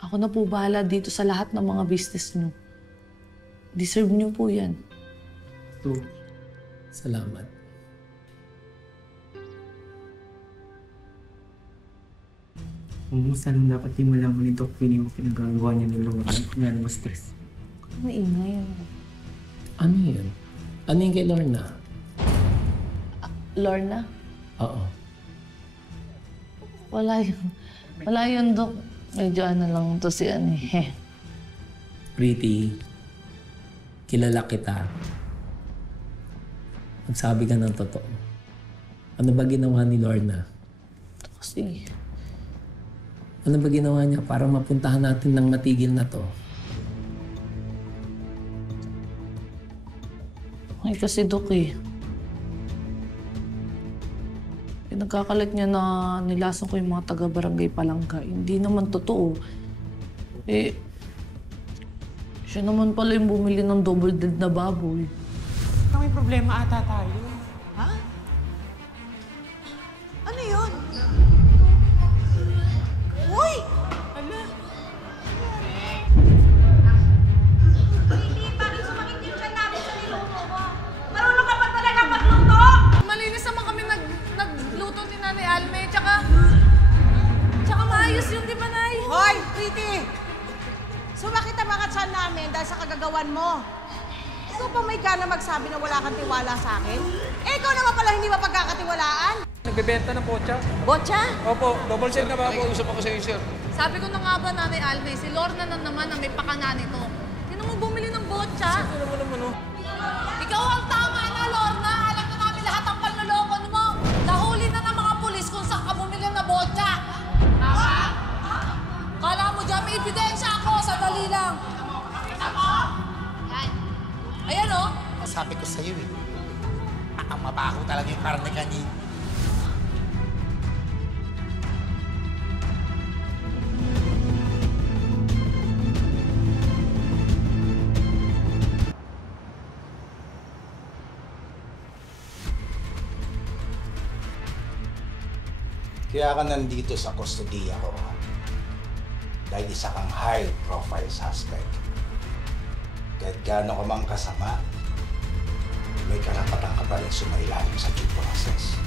Ako na po bahala dito sa lahat ng mga business niyo. Deserve niyo po yan. Salamat. Sana dapat di mo lang ni Doc Winnie mo pinagagawa niya ng Lorna. Kaya naman stress. Maingay. Ano yun? Ano yung kay Lorna? Lorna? Oo. Wala yun. Wala yun, Dok. Medyo ano lang to si Ani. Pretty, kilala kita. Magsabi ka ng totoo. Ano ba ginawa ni Lorna? Kasi... Ano ba ginawa niya para mapuntahan natin ng matigil na to? Ay, kasi Dok nagkakalat niya na nilasan ko yung mga taga-barangay Palangka. Hindi naman totoo. Siya naman pala yung bumili ng double dead na baboy. May problema ata tayo. Ha? Ano yun? Uy! Ala! Hindi, bakit sumakit yung tiyan namin sa niluto mo? Marunong ka ba talaga magluto? Malinis naman kami nagluto ni Nanay Alme, tsaka maayos yung di ba, Nay? Hoy, Pretty! Sumakit ang mga tiyan namin dahil sa kagagawan mo. Ikaw pa may gana magsabi na wala kang tiwala sa akin? Eh, ikaw naman pala hindi mapagkakatiwalaan. Nagbebenta ng botcha. Botcha? Opo, double set na ba po? Nakikiusap ako sa iyo, sir. Sabi ko na nga ba, Nanay Alme, si Lorna na naman ang may pakana nito. Sino mo bumili ng botcha? Sino naman, oh? Ikaw ang tama na, Lorna! Alam na namin lahat ang panloloko mo! Nahuli na ng mga pulis kung saan ka bumili ng botcha! Tama? Kala mo dyan, may ebidensya ako! Sandali lang! Ayan, oh! Sabi ko sa'yo ang mabaho talaga yung karne kanina. Kaya ka nandito sa kustodiya ko dahil isa kang high-profile suspect. Kahit gaano ka mang kasama, may karapatan ka pa rin sumailalim sa due process.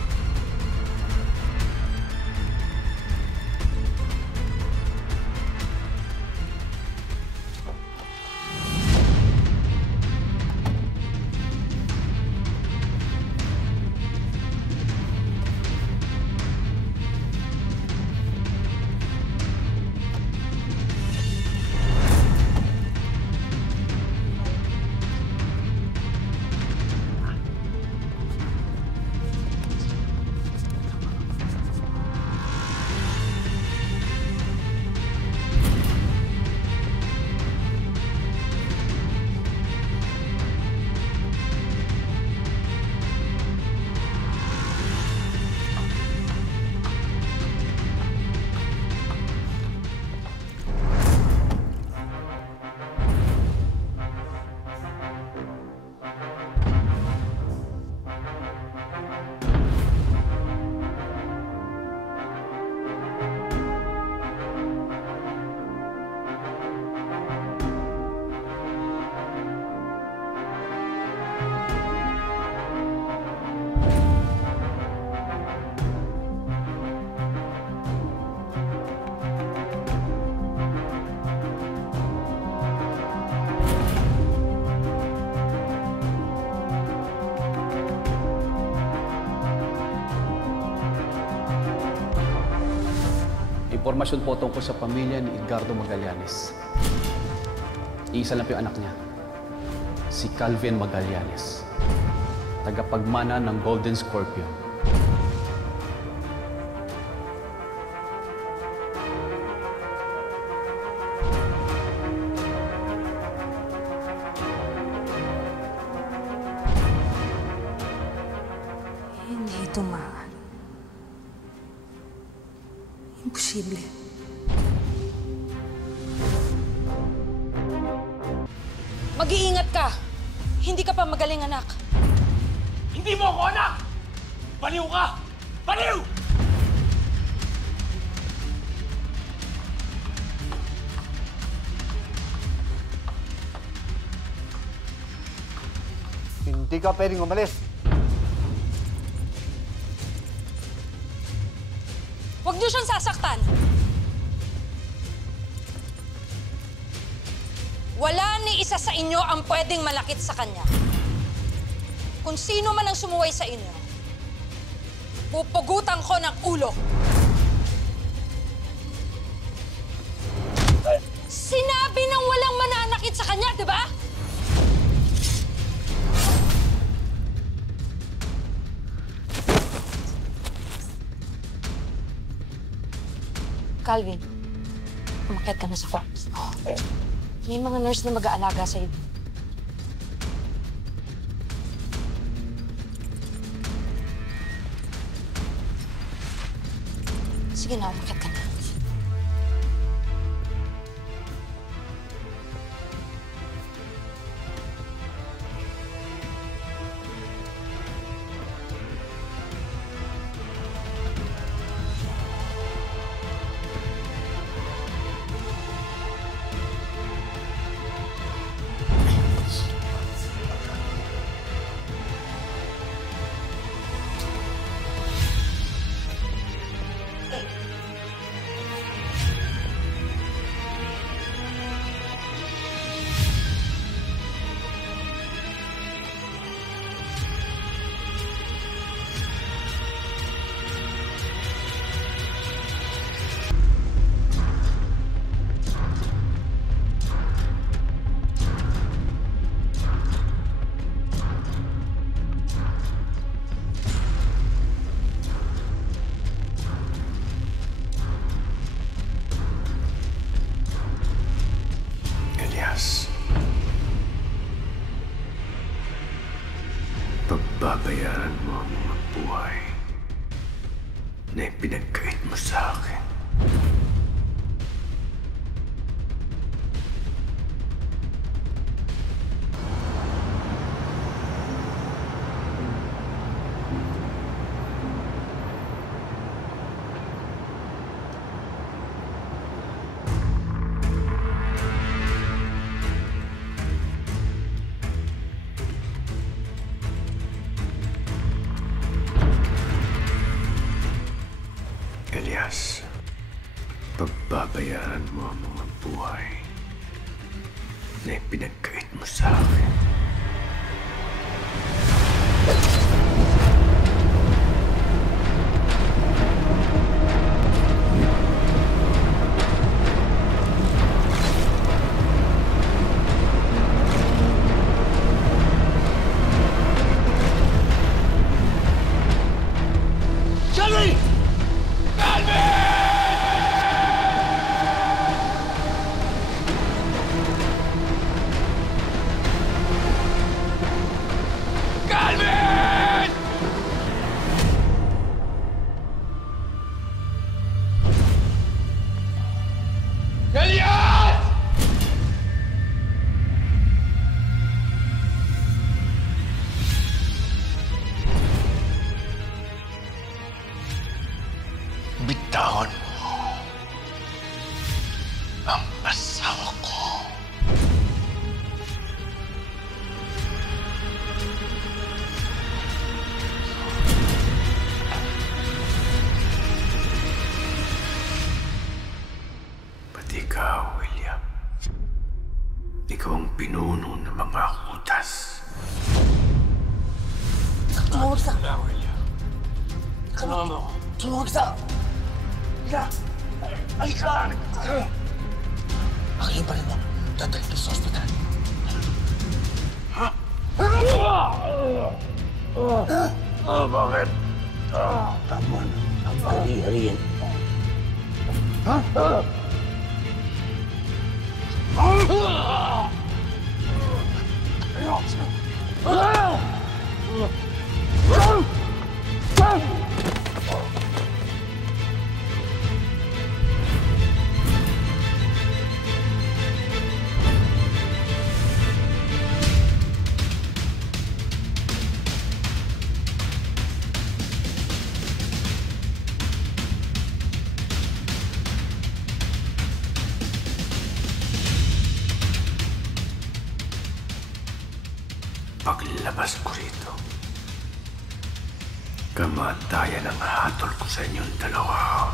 impormasyon po tungkol sa pamilya ni Edgardo Magallanes. Iisa lang po yung anak niya, si Calvin Magallanes, tagapagmana ng Golden Scorpion. Hindi ito maaari. Imposible. Mag-iingat ka! Hindi ka pa magaling, anak. Hindi mo ako anak! Baliw ka! Baliw! Hindi ka pwedeng umalis. Huwag niyo siyang sasaktan. Wala ni isa sa inyo ang pwedeng malakit sa kanya. Kung sino man ang sumuway sa inyo, pupugutan ko ng ulo. Sinabi ng walang mananakit sa kanya, di ba? Calvin, umakyat ka na sa corpse. May mga nurse na mag-aalaga sa'yo. Sige na, umakyat ka na. Pagbabayaran mo ang mga buhay na ipinagkait mo sa akin. Elias, pagbabayaran mo ang mga buhay na ipinagkait mo sa akin. Shelly! Bitawan mo ang asawa ko. Pati ikaw, William. Ikaw ang pinuno ng mga kutas. Tumawag sa... William. Tumawag sa... Yeah. Ay, ka! Pakihin pa rin mo. Dadalhin ko sa ospital. Ha? Bakit? Tama na. Ang hari-harian. Ha? Paglabas ko rito, kamatayan ang hatol ko sa inyong dalawa.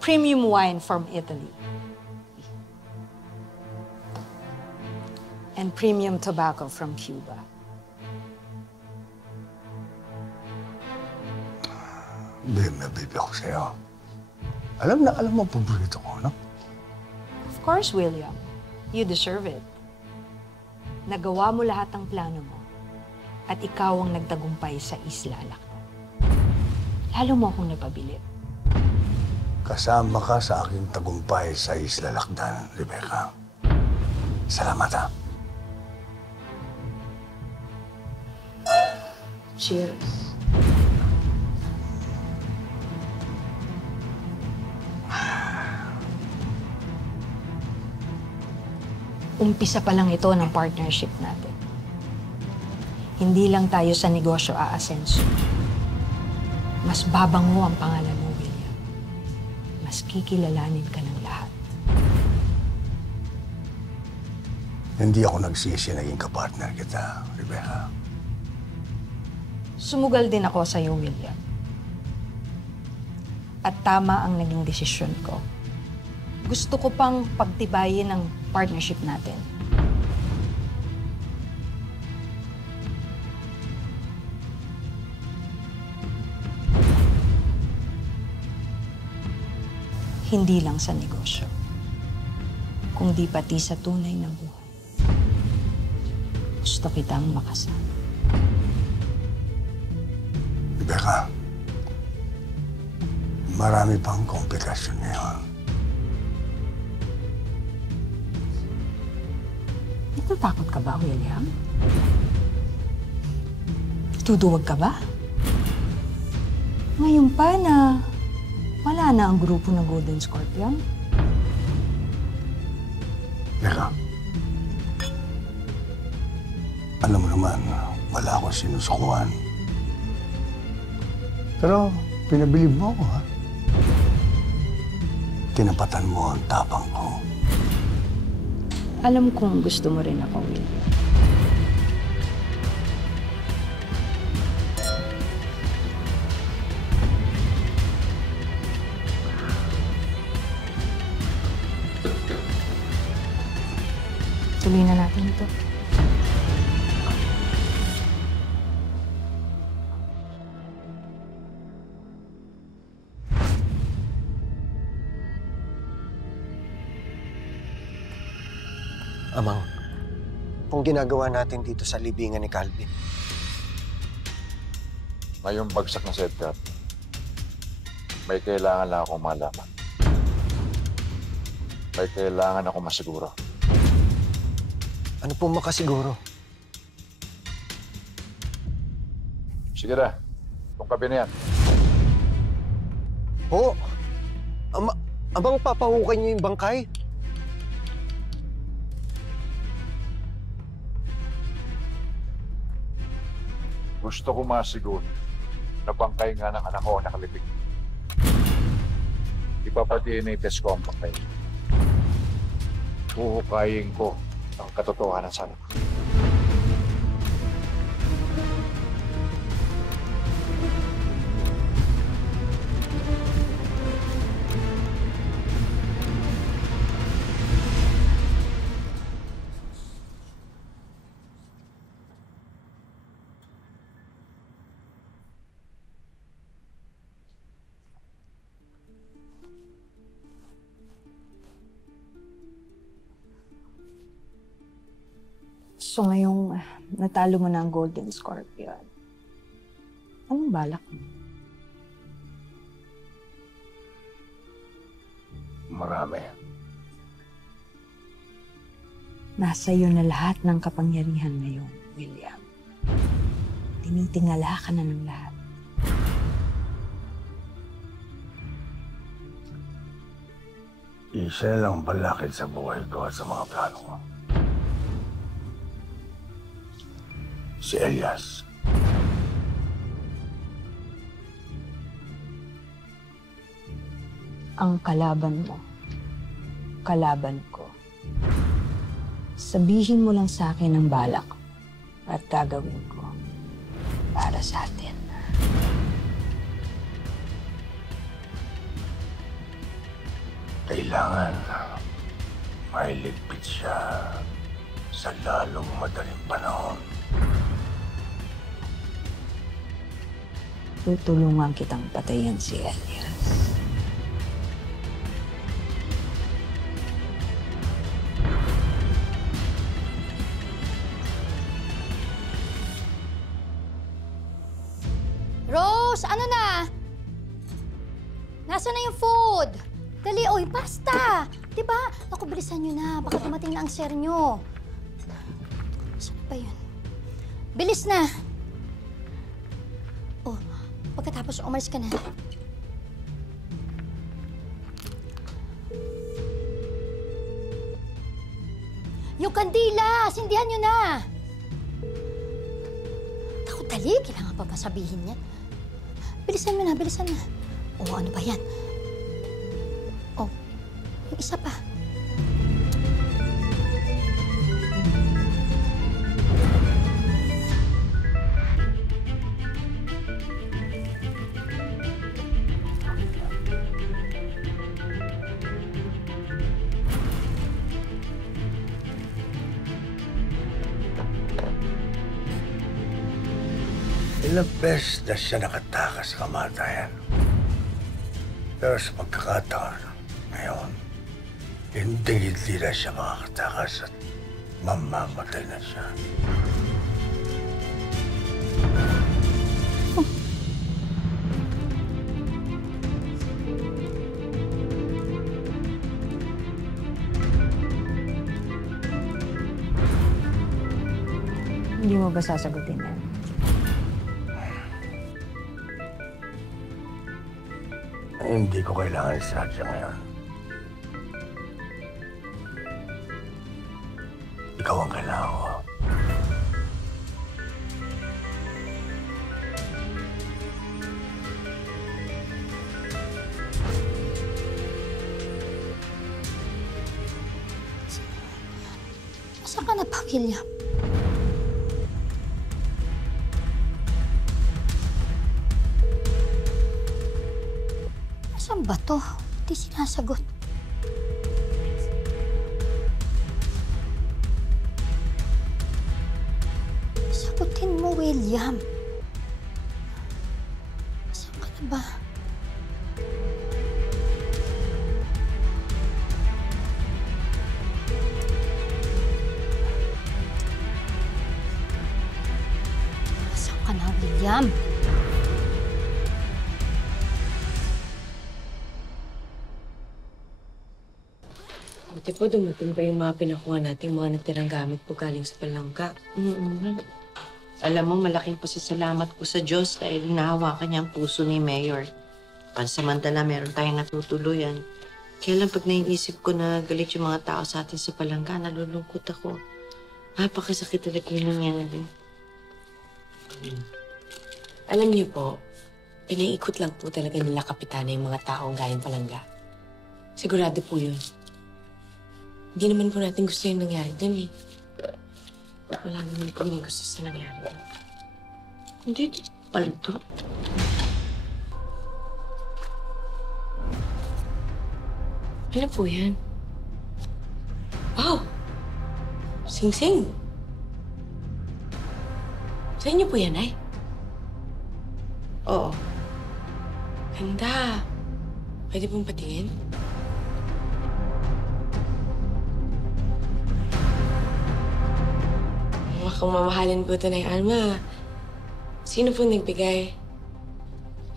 Premium wine from Italy. And premium tobacco from Cuba. Baby ako sa'yo. Alam mo ang paborito ko, no? Of course, William. You deserve it. Nagawa mo lahat ng plano mo. At ikaw ang nagtagumpay sa Isla Alacdan. Lalo mo akong napabilit. Kasama ka sa aking tagumpay sa Isla Alacdan, Rebecca. Salamat, ha? Cheers. Umpisa pa lang ito ng partnership natin. Hindi lang tayo sa negosyo aasenso. Mas babango ang pangalan mo, William. Mas kikilalanin ka ng lahat. Hindi ako nagsisi naging kapartner kita, Rebecca. Sumugal din ako sa iyo, William. At tama ang naging desisyon ko. Gusto ko pang pagtibayin ang partnership natin. Hindi lang sa negosyo, kundi pati sa tunay na buhay. Gusto kitang makasama. Rebecca, marami pang komplikasyon ngayon. Natatakot ka ba, William? Tuduwag ka ba? Ngayon pa na wala na ang grupo ng Golden Scorpion. Rebecca, alam mo naman, wala akong sinusukuan. Pero pinabilib mo ako, ha? Tinapatan mo ang tapang ko. Alam kong gusto mo rin ako, William. Tuloy na natin ito. Amang, kung ginagawa natin dito sa libingan ni Calvin. Ngayong bagsak na si Edgar, may kailangan lang akong malaman. May kailangan ako masiguro. Ano pong makasiguro? Sige na, tungkabi na yan. Oo. Abang papahukay niyo yung bangkay? Gusto ko masiguro na bangkay nga ng anak ko nakalibing. Ipapa-DNA test ko ang bangkay. Huhukayin ko ang katotohanan sana. So ngayong natalo mo na ang Golden Scorpion, anong balak mo? Marami. Nasa iyo na lahat ng kapangyarihan ngayon, William. Tinitingala ka na ng lahat. Isa lang balakid sa buhay ko at sa mga plano ko. Si Elias. Ang kalaban mo, kalaban ko. Sabihin mo lang sa akin ang balak at gagawin ko para sa atin. Kailangan mailigpit siya sa lalong madaling panahon. Tutulungan kitang patayin si Elias. Rose, ano na? Nasaan na yung food? Dali, oy, pasta! Diba? Naku, bilisan nyo na. Baka dumating na ang share nyo. Saan ba yun? Bilis na! Oh, pagkatapos umalis ka na. Yung kandila! Sindihan nyo na! Naku, dali. Kailangan pa ba sabihin yan? Bilisan mo na, bilisan na. Oh, ano ba yan? Oh, yung isa pa. Ilang beses na siya nakatakas sa kamatayan. Pero sa pagkakataon, ngayon, hindi na siya makakatakas at mamamatay na siya. Hindi mo ba sasagutin yan? Hindi ko kailangan si Satya ngayon. Ikaw ang kailangan ko. Saan ka na pa, William? Saan ba to? Hindi sinasagot. Sagutin mo, William. Saan ka na ba? Saan ka na, William? Buti po dumating pa yung mga pinakuha natin, mga natirang gamit po galing sa palangka. Alam mo, malaking pasasalamat ko sa Diyos dahil nahawakan niya ang puso ni Mayor. Pansamantala, meron tayong natutuluyan. Kaya lang pag naiisip ko na galit yung mga tao sa atin sa palangka, nalulungkot ako. Napakasakit talaga yung nangyari. Alam niyo po, iniikot lang po talaga nila Kapitana yung mga taong gayang palangga. Sigurado po yun. Hindi naman po natin gusto yung nangyari dun eh. Wala naman kami gusto sa nangyari dun. Hindi, palto. Ano po yan? Wow! Sing-sing! Sa inyo po yan, ay? Oo. Ganda. Pwede pong patingin? Mukhang mamahalin po ito na yung Alma. Sino po nagbigay?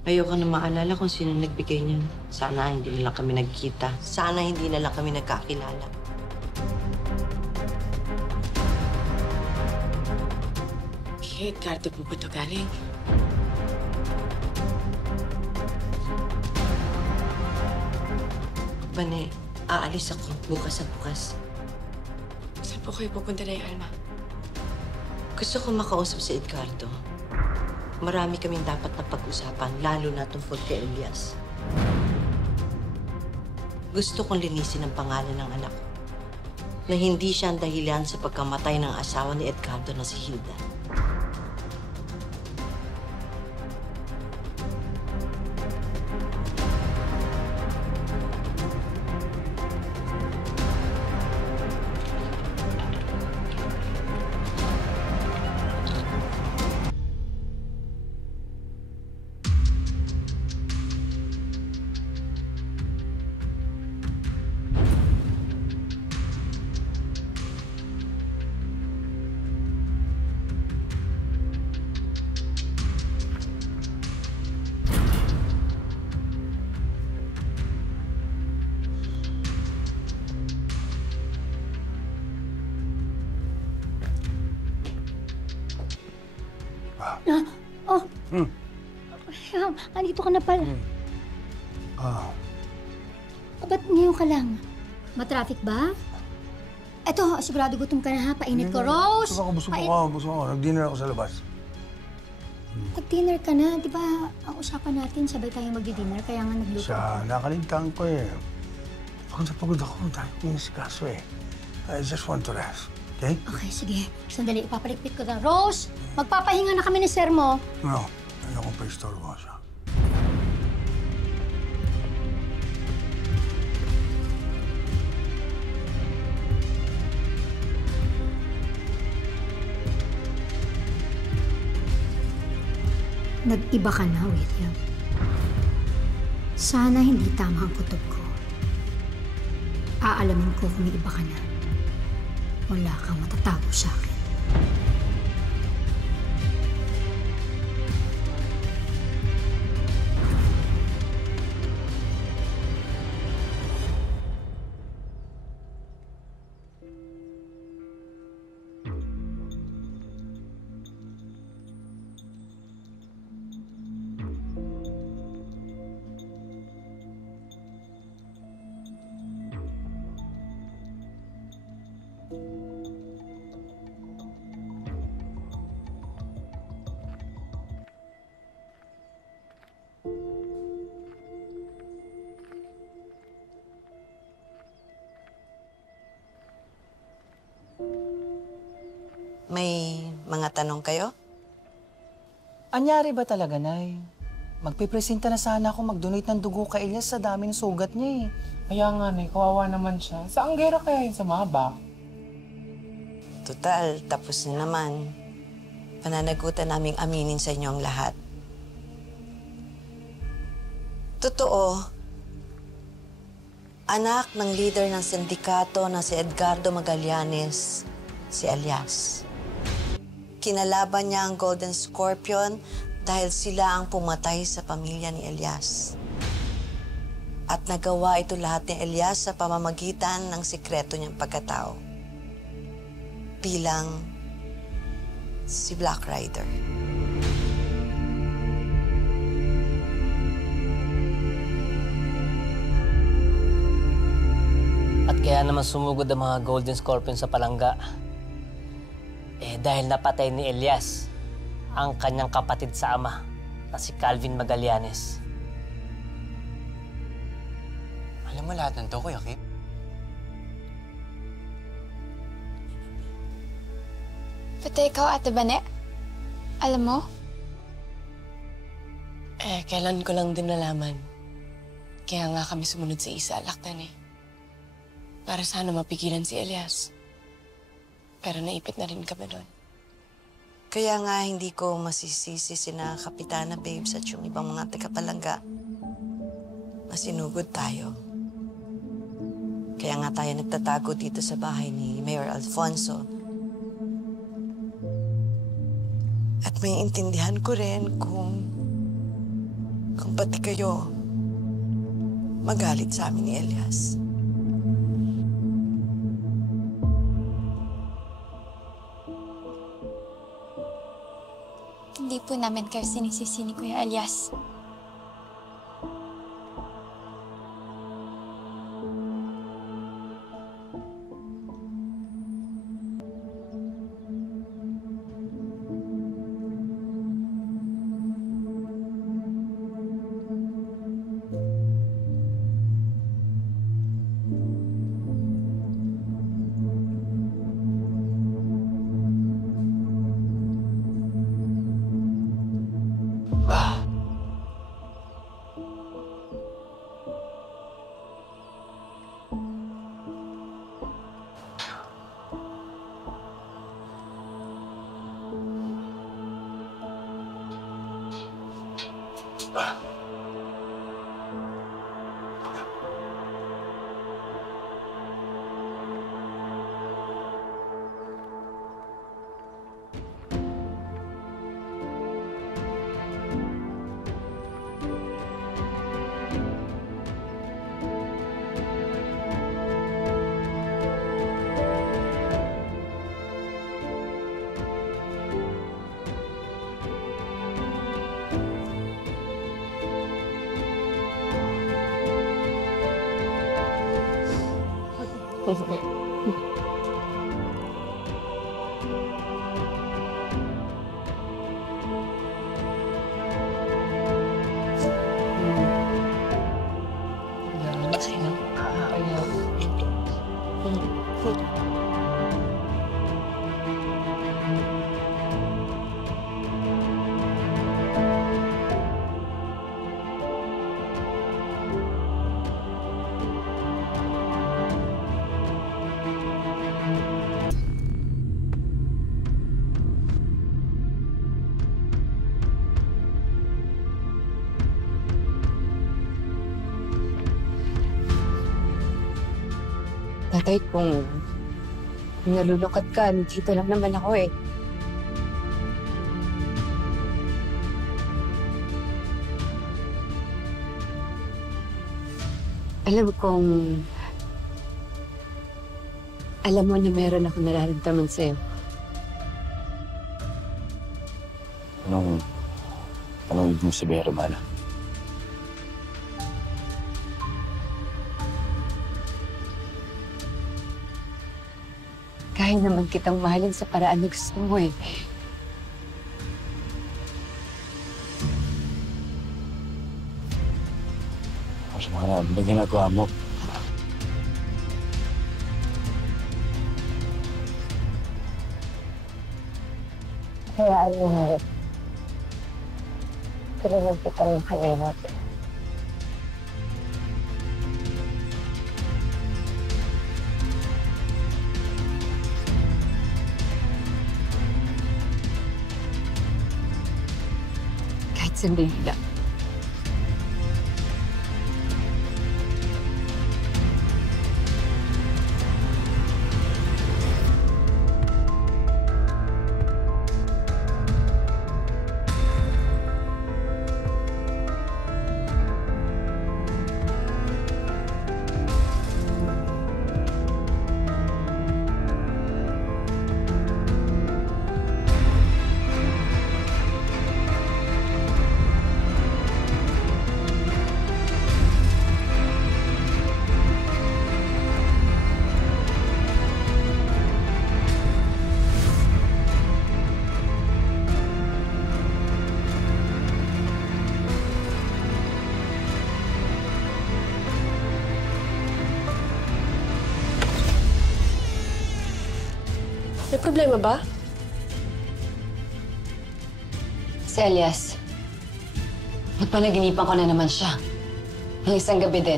Ayoko na maalala kung sino nagbigay niyan. Sana hindi na lang kami nagkita. Sana hindi na lang kami nagkakilala. Kaya Edgardo po ba ito galing? Bane, aalis ako bukas sa bukas. Saan po kayo pupunta na yung Alma? Gusto ko makausap si Edgardo. Marami kaming dapat na pag-usapan, lalo na tungkol kay Elias. Gusto kong linisin ang pangalan ng anak ko na hindi siya ang dahilan sa pagkamatay ng asawa ni Edgardo na si Hilda. Andito ka na pala. Ba't ngayon ka lang? Matraffic ba? Eto, sigurado gutom ka na ha. Painit ko. Rose! Busog ako. Nag-dinner ako sa labas. Nag-dinner ka na. Di ba, ang usapan natin, sabay tayo magdi-dinner, kaya nga nagluto. Nakaligtaan ko eh. Pagod na pagod ako. Dahil minisikaso eh. I just want to rest. Okay? Okay, sige. Sandali, ipapalikpit ko na. Rose, magpapahinga na kami ni Sir mo. No, ayokong pa-istorbo siya. Nag-iba ka na, William. Sana hindi tama ang kutob ko. Aalamin ko kung may iba ka na. Wala kang matatago sa akin. May mga tanong kayo? Anyari ba talaga, Nay? Magpipresenta na sana ako mag-donate ng dugo kay Elias sa dami ng sugat niya eh. Kaya nga, Nay, kawawa naman siya. Saan gera kaya yun sa mabak? Total, tapos na naman. Pananagutan naming aminin sa inyo ang lahat. Totoo, anak ng leader ng sindikato na si Edgardo Magallanes, si Elias. Kinalaban niya ang Golden Scorpion dahil sila ang pumatay sa pamilya ni Elias. At nagawa ito lahat ni Elias sa pamamagitan ng sikreto niyang pagkatao. Bilang si Black Rider. At kaya naman sumugod ang mga Golden Scorpion sa palangga. Dahil napatay ni Elias ang kanyang kapatid sa ama na si Calvin Magallanes. Alam mo lahat ng to, Kuya Kip? Pati ikaw, Ate Bane? Alam mo? Kailan ko lang din nalaman. Kaya nga kami sumunod sa Isa Alakdan para sana mapigilan si Elias. Pero naipit na rin kami doon. Kaya nga hindi ko masisisi sina Kapitana Babes at yung ibang mga tagapalangga na sinugod tayo. Kaya nga tayo nagtatago dito sa bahay ni Mayor Alfonso. At may intindihan ko rin kung pati kayo magalit sa amin ni Elias. Hindi po namin kayo sinisisi ni Kuya Elias. Tatay, kung nalulungkot ka, dito lang naman ako eh. Alam mo na meron ako nararamdaman sa'yo. Anong ibig mo sabihin, Romana? Kaya naman kitang mahalin sa paraan na gusto mo eh. Romana, ano ba ginagawa mo? Kaya ano mo, tulungan kitang makalimot. Kahit sandali lang. May problema ba? Si Elias. Magpanaginipan ko na naman siya. Ng isang gabi din.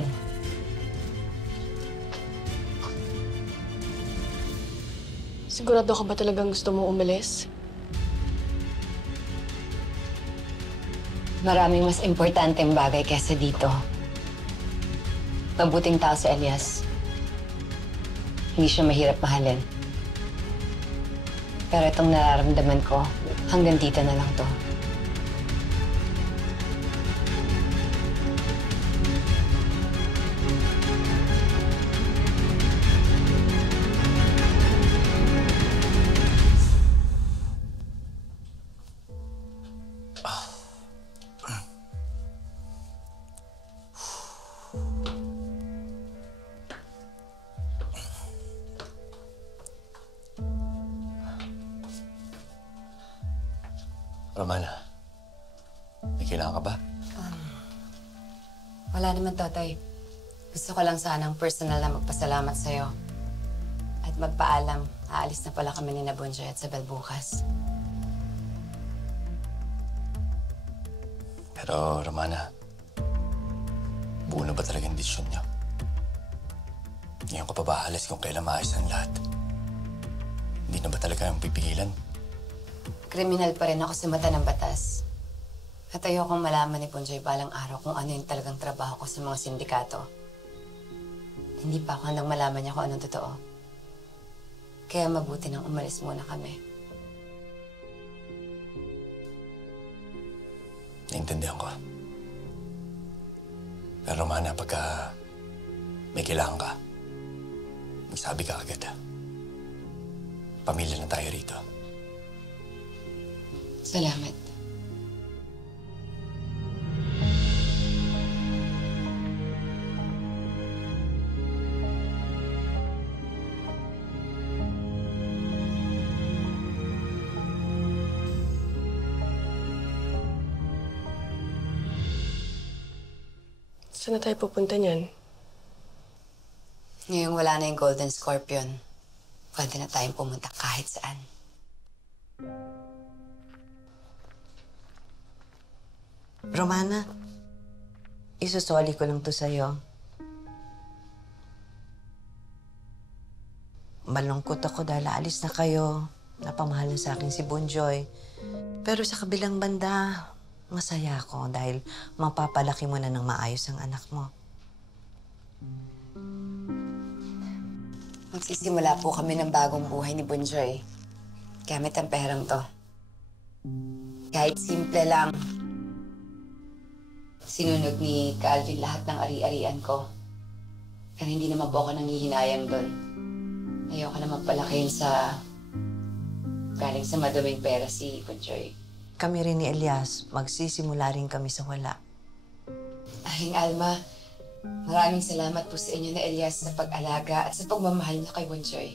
Sigurado ka ba talagang gusto mo umalis? Maraming mas importanteng bagay kesa dito. Mabuting tao si Elias. Hindi siya mahirap mahalin. Pero itong nararamdaman ko, hanggang dito na lang to. Romana, may kailangan ka ba? Wala naman, Totoy. Gusto ko lang sanang personal na magpasalamat sa'yo. At magpaalam, aalis na pala kami ni Nabunjoy at Sabel bukas. Pero, Romana, buo na ba talaga yung desisyon niyo? Ngayon ko pa ba alis kung kailan maayos ang lahat? Hindi na ba talaga yung pipigilan? Kriminal pa rin ako sa mata ng batas. At ayokong malaman ni Bunjoy balang araw kung ano yung talagang trabaho ko sa mga sindikato. Hindi pa ako handang malaman niya kung anong totoo. Kaya mabuti nang umalis muna kami. Naintindihan ko. Pero Romana, pagka may kailangan ka, magsabi ka agad. Pamilya na tayo rito. Salamat. Saan na tayo pupunta niyan? Ngayong wala na yung Golden Scorpion, pwede na tayong pumunta kahit saan. Romana, isusoli ko lang to sa'yo. Malungkot ako dahil aalis na kayo. Napamahal na sa akin si Bunjoy. Pero sa kabilang banda, masaya ako dahil mapapalaki mo na ng maayos ang anak mo. Magsisimula po kami ng bagong buhay ni Bunjoy. Gamit ang perang to. Kahit simple lang. Sinunod ni Calvin lahat ng ari-arian ko. Pero hindi naman po ako nanghihinayang doon. Ayoko na magpalakihin sa galing sa maduming pera si Bunjoy. Kami rin ni Elias, magsisimula rin kami sa wala. Ahing Alma, maraming salamat po sa inyo na Elias sa pag-alaga at sa pagmamahal niyo kay Bunjoy.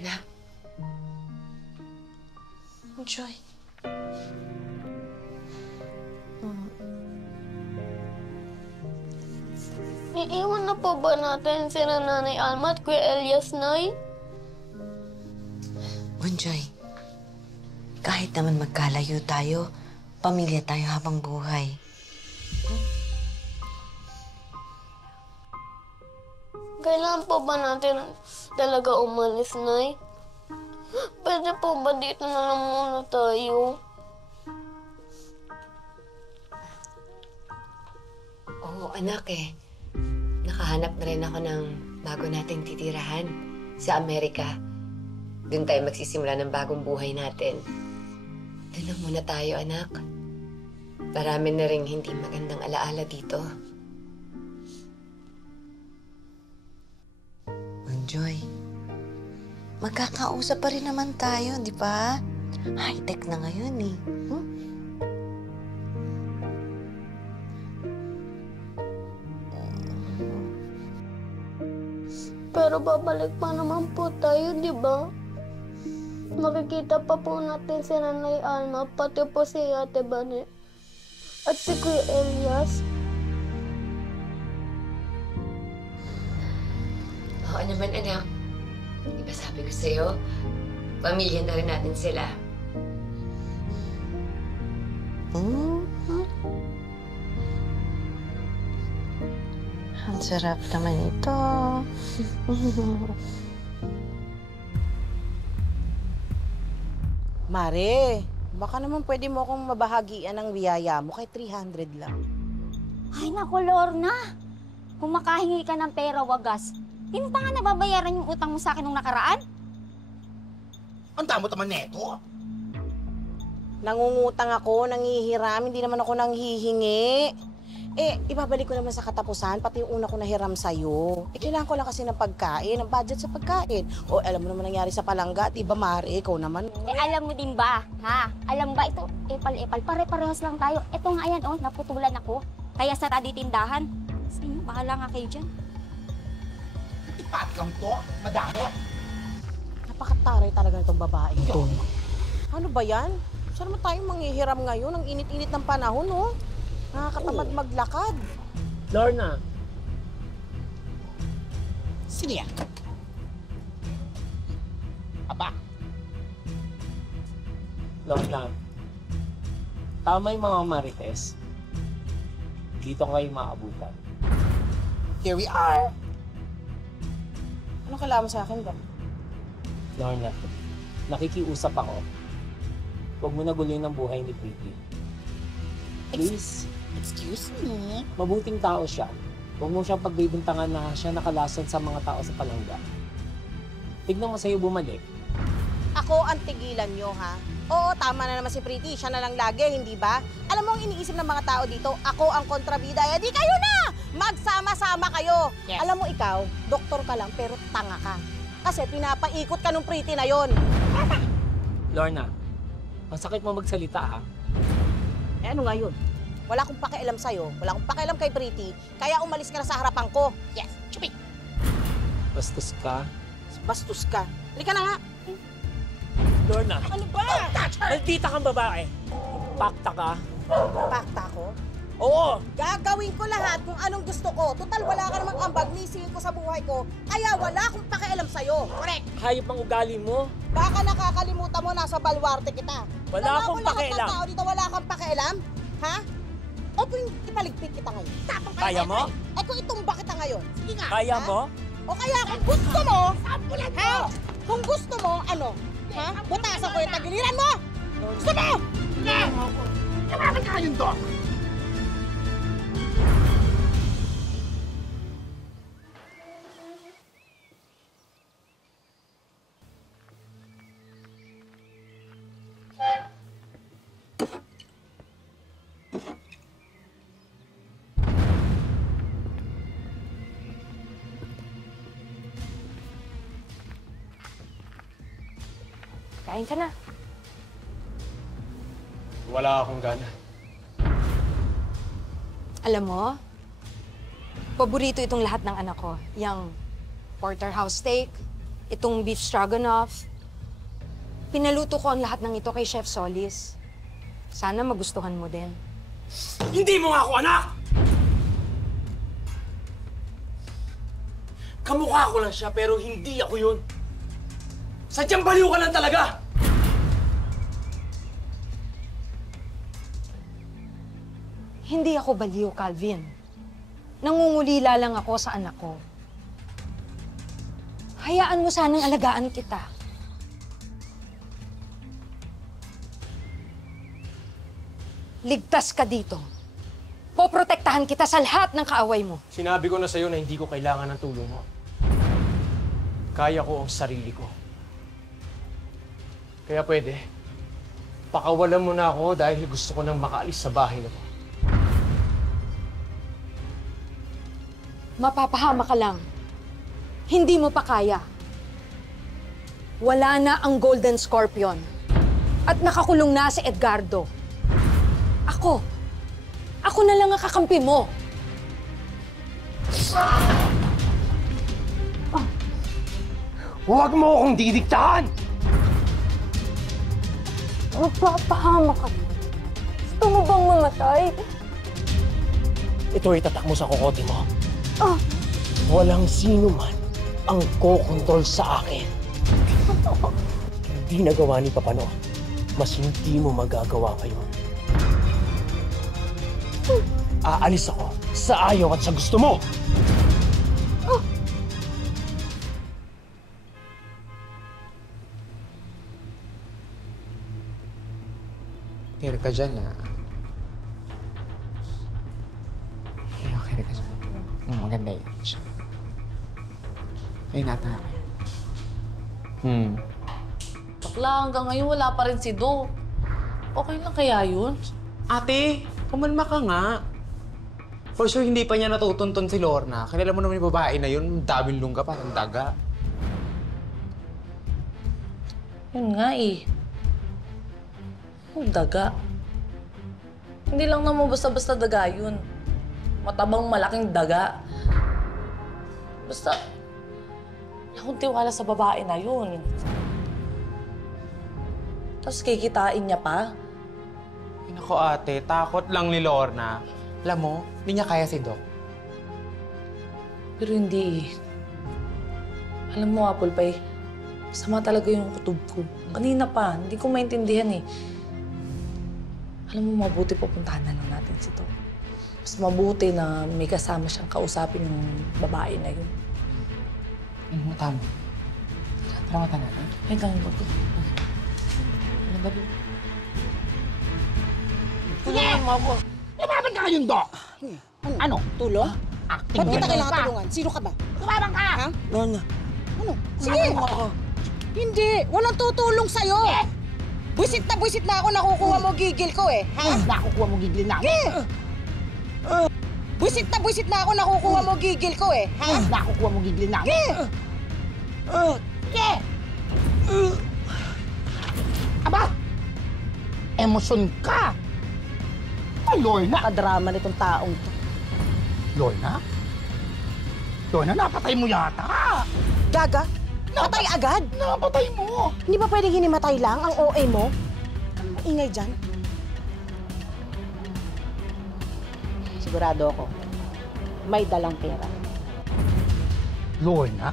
Anak. Bunjoy. Iiwan na po ba natin si Nanay Alma at Kuya Elias, Nay? Bunjoy, kahit naman magkalayo tayo, pamilya tayo habang buhay. Kailan po ba natin talaga umalis, Nay? Pwede po ba dito na lang muna tayo? Oo, anak eh. Nakahanap na rin ako ng bago nating titirahan sa Amerika. Doon tayo magsisimula ng bagong buhay natin. Doon lang muna tayo, anak. Marami na rin hindi magandang alaala dito. Bunjoy, magkakausap pa rin naman tayo, di ba? High-tech na ngayon eh. Pero babalik pa naman po tayo, di ba? Makikita pa po natin si Nanay Alma, pati po si Ate Bane. At si Kuya Elias. Oo naman, anak. Di ba sabi ko sa'yo, Pamilya na rin natin sila. Ang sarap naman ito. Mare, baka naman pwede mo akong mabahagian ng biyaya mo kay 300 lang. Ay, naku, Lorna. Kung makahingi ka ng pera, wagas, di mo pa nga nababayaran yung utang mo sa akin nung nakaraan? Ang damot naman neto. Nangungutang ako, nangihiram, hindi naman ako nanghihingi. Eh, ibabalik ko naman sa katapusan, pati yung una ko nahiram sa'yo. Eh, kailangan ko lang kasi ng pagkain, ng budget sa pagkain. O, alam mo naman nangyari sa palangga, diba, Mare? Ikaw naman. Eh, alam mo din ba, ha? Alam ba, ito, epal-epal, pare-parehas lang tayo. Ito nga yan, oh, naputulan ako. Kaya sarado tindahan. Sa inyo, bahala nga kayo dyan. Ipat lang to, madami. Napakataray talaga nitong babae ito. Ano ba yan? Saan naman tayong manghihiram ngayon? Ang init-init ng panahon, oh. Nakakatamad maglakad. Lorna. Sino yan? Aba. Lorna. Tama yung mga marites. Dito kayo maabutan. Here we are. Ano kailangan mo sa akin ba? Lorna, nakikiusap ako. Huwag mo na guluhin ang buhay ni Pretty. Please. Excuse me? Mabuting tao siya. Huwag mo siyang pagbibintangan na siya nakalason sa mga tao sa palangga. Tignan mo sa'yo bumalik. Ako ang tigilan nyo, ha? Oo, tama na naman si Pretty. Siya na lang lagi, hindi ba? Alam mo ang iniisip ng mga tao dito, ako ang kontrabida. Eh, di kayo na! Magsama-sama kayo! Yes. Alam mo ikaw, doktor ka lang pero tanga ka. Kasi pinapaikot ka nung Pretty na yon. Lorna, masakit mo magsalita, ha? Eh, ano nga yun? Wala akong pakialam sa'yo, wala akong pakialam kay Pretty, kaya umalis ka na sa harapan ko. Yes, chupi! Bastos ka. Bastos ka. Halika na nga. Lorna. Ano ba? Maldita kang babae. Pakta ka. Pakta ko? Oo! Gagawin ko lahat kung anong gusto ko. Total, wala ka namang ambag nisingin ko sa buhay ko, kaya wala akong pakialam sa'yo. Correct! Hayop ang ugali mo. Baka nakakalimutan mo, nasa balwarte kita. Wala akong pakialam. Tao dito, wala kang pakialam? Ha? O kung ipaligpit kita ngayon? Kaya mo? Eh kung itumba kita ngayon? Sige nga. Kaya ha? mo? O kaya kung gusto mo, ha? Kung gusto mo, ano? Ha? Butasan ko yung tagiliran mo! Gusto mo? Bakit ka yun, Doc? Kain ka na. Wala akong gana. Alam mo, paborito itong lahat ng anak ko. Yang porterhouse steak, itong beef stroganoff. Pinaluto ko ang lahat ng ito kay Chef Solis. Sana magustuhan mo din. Hindi mo nga ako anak! Kamukha ko lang siya pero hindi ako yun. Sadyang baliw ka lang talaga! Hindi ako baliw, Calvin. Nangungulila lang ako sa anak ko. Hayaan mo sanang alagaan kita. Ligtas ka dito. Poprotektahan kita sa lahat ng kaaway mo. Sinabi ko na sa'yo na hindi ko kailangan ng tulong mo. Kaya ko ang sarili ko. Kaya pwede, pakawalan mo na ako dahil gusto ko nang makaalis sa bahay na to. Mapapahama ka lang. Hindi mo pa kaya. Wala na ang Golden Scorpion. At nakakulong na si Edgardo. Ako na lang ang kakampi mo. Huwag mo akong didiktahan! Magpapahama ka. Gusto mo bang mamatay? Ito itatak mo sa kokote mo. Walang sino man ang kokontrol sa akin. hindi nagawa ni Papano, mas hindi mo magagawa ngayon. Aalis ako sa ayaw at sa gusto mo! Kaya ka dyan, ha? Kaya ka dyan. Maganda yun. Ay, nata. Bakla, hanggang ngayon wala pa rin si Do. Okay lang kaya yun? Ate, kumalma ka nga. For sure, hindi pa niya natutunton si Lorna. Kilala mo naman yung babae na yun, daming lungga, parang daga. Yun nga eh. Yung daga. Hindi lang naman basta-basta daga yun. Matabang malaking daga. Basta, wala akong tiwala sa babae na yun. Tapos kikitain niya pa. Ay, nako ate, takot lang ni Lorna. Alam mo, hindi niya kaya si Doc. Pero hindi eh. Alam mo, Apple Pie, sama talaga yung kutob ko. Kanina pa, hindi ko maintindihan eh. Alam mo, mabuti pupuntahan na lang natin si Doc. Mas mabuti na may kasama siyang kausapin yung babae na yun. Ano mo, tama. Taramatan natin. Ay, kami ba ito? Ano ba ito? Sige! Lumabang ka kayong Doc! Ano? Tulong? Acting Ba't kita ganun kailangan pa? tulungan? Sino ka ba? Lumabang ka! Ha? Lorna. Ano? Sige! Hindi! Walang tutulong sa'yo! Buisit na ako, nakukuha mo gigil ko eh. Ha? Nakukuha mo gigil na ako? Buisit na ako, nakukuha mo gigil ko eh. Ha? Nakukuha mo gigil na ako? Sige! Aba! Emosyon ka! Ay, Lorna! Kadrama nitong taong to. Lorna? Lorna, napatay mo yata! Gaga? Patay agad? Napatay mo! Hindi ba pwedeng hinimatay lang ang OA mo? Maingay dyan. Sigurado ako, may dalang pera. Lorna?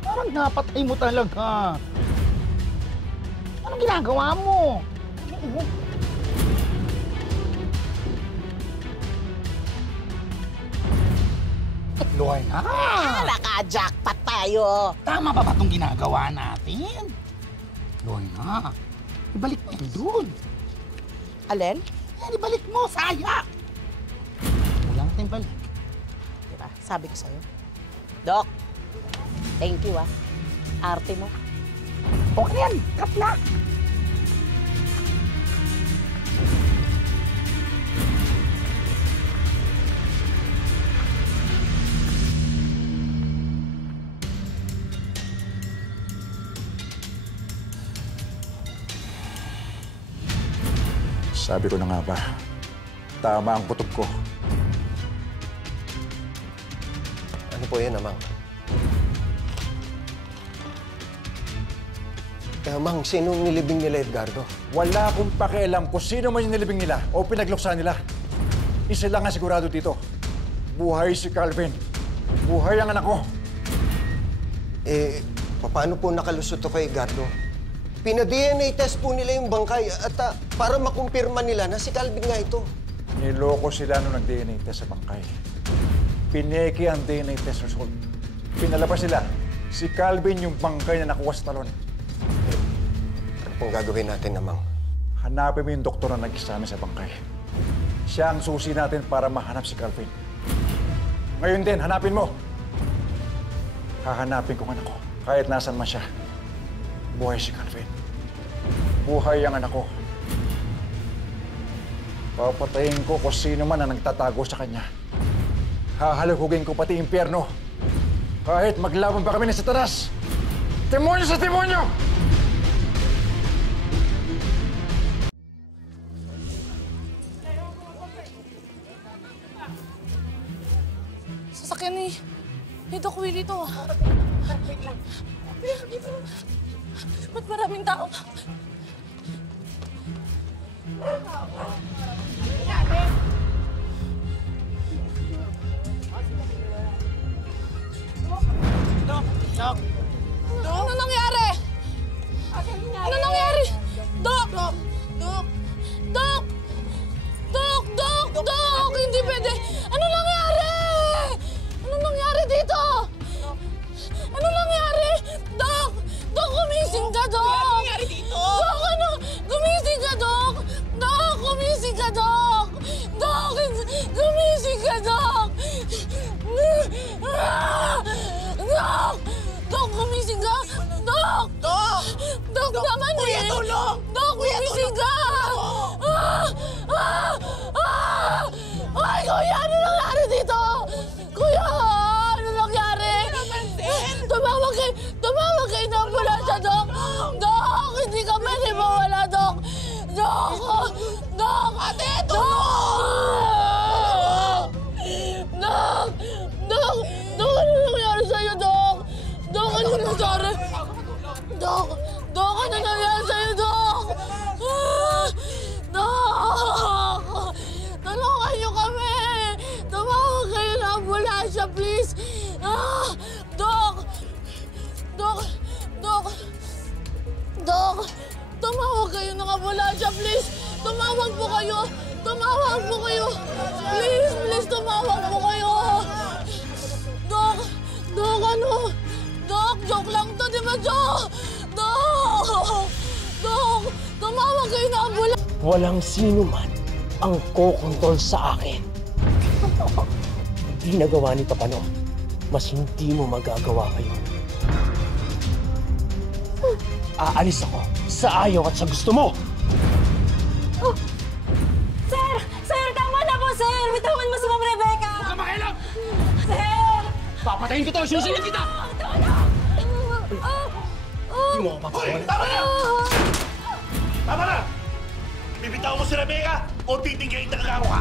Parang napatay mo talaga. Anong ginagawa mo? Lorna! Naka-jackpot tayo! Tama ba itong ginagawa natin? Lorna, ibalik mo yan doon. Alin? Yan, ibalik mo, saya! Wala natin balik. Diba? Sabi ko sa'yo. Doc, thank you ah. Arte mo. Okay yan, cut na! Sabi ko na nga ba, tama ang kutob ko. Ano po yan, Amang? Amang, sinong nilibing nila Edgardo? Wala akong pakialam kung sino man yung nilibing nila o pinagluksan nila. Isa lang ang sigurado dito. Buhay si Calvin. Buhay ang anak ko. Eh, paano po nakalusot to kay Edgardo? Pina-DNA test po nila yung bangkay at para makumpirma nila na si Calvin nga ito. Niloko sila nung nag-DNA test sa bangkay. Pineki ang DNA test result. Pinalabas sila. Si Calvin yung bangkay na nakuha sa talon. Ano pong gagawin natin, Amang? Hanapin mo yung doktor na nag-examine sa bangkay. Siya ang susi natin para mahanap si Calvin. Ngayon din, hanapin mo. Hahanapin ko ang anak ko. Kahit nasan man siya. Buhay si Calvin. Buhay ang anak ko. Papatayin ko kung sino man ang nagtatago sa kanya. Hahalugugin ko pati impyerno. Kahit maglaban pa kami ng Satanas. Demonyo sa demonyo! Sasakyan ni Doc Willie to. Ba't maraming tao? Doc! Ano nangyari? Dok, naman Kuya, eh! tulong! Dok, Kuya, gumising tulong! ka! Ay, Kuya, ano nangyari dito? Kuya, ano nangyari? Tumawag kayo ng ambulansya, Dok! Dok, hindi kami mawala, Dok! Dok! Dok! Ate, Dok! Dok! Dok! Dok, ano nangyari sa'yo, Dok? Dok, ano nangyari? Dok! Dok, ano nangyari sa'yo, Dok? Dok! Tulungan niyo kami! Tumawag kayo ng ambulansya, please! Dok! Dok! Dok! Dok! Tumawag kayo ng ambulansya, please! Tumawag po kayo! Tumawag po kayo! Please, please, tumawag po kayo! Dok! Dok, ano? Dok, joke lang to, di ba, Dok? Dok! Dok! Tumawag kayo ng ambulansya! Walang sino man ang kokontrol sa akin. Hindi nagawa ni Papa Nom, mas hindi mo magagawa ngayon. Aalis ako sa ayaw at sa gusto mo! Sir! Sir, tama na po, sir! Bitawan mo si Ma'am Rebecca! Huwag ka makialam! Sir! Papatayin ko to! Sinusunod kita! Hindi mo ako papatayin. Tama na! Tama na! Bibitaw mo si Rebecca o titinggayin na kagawa ka?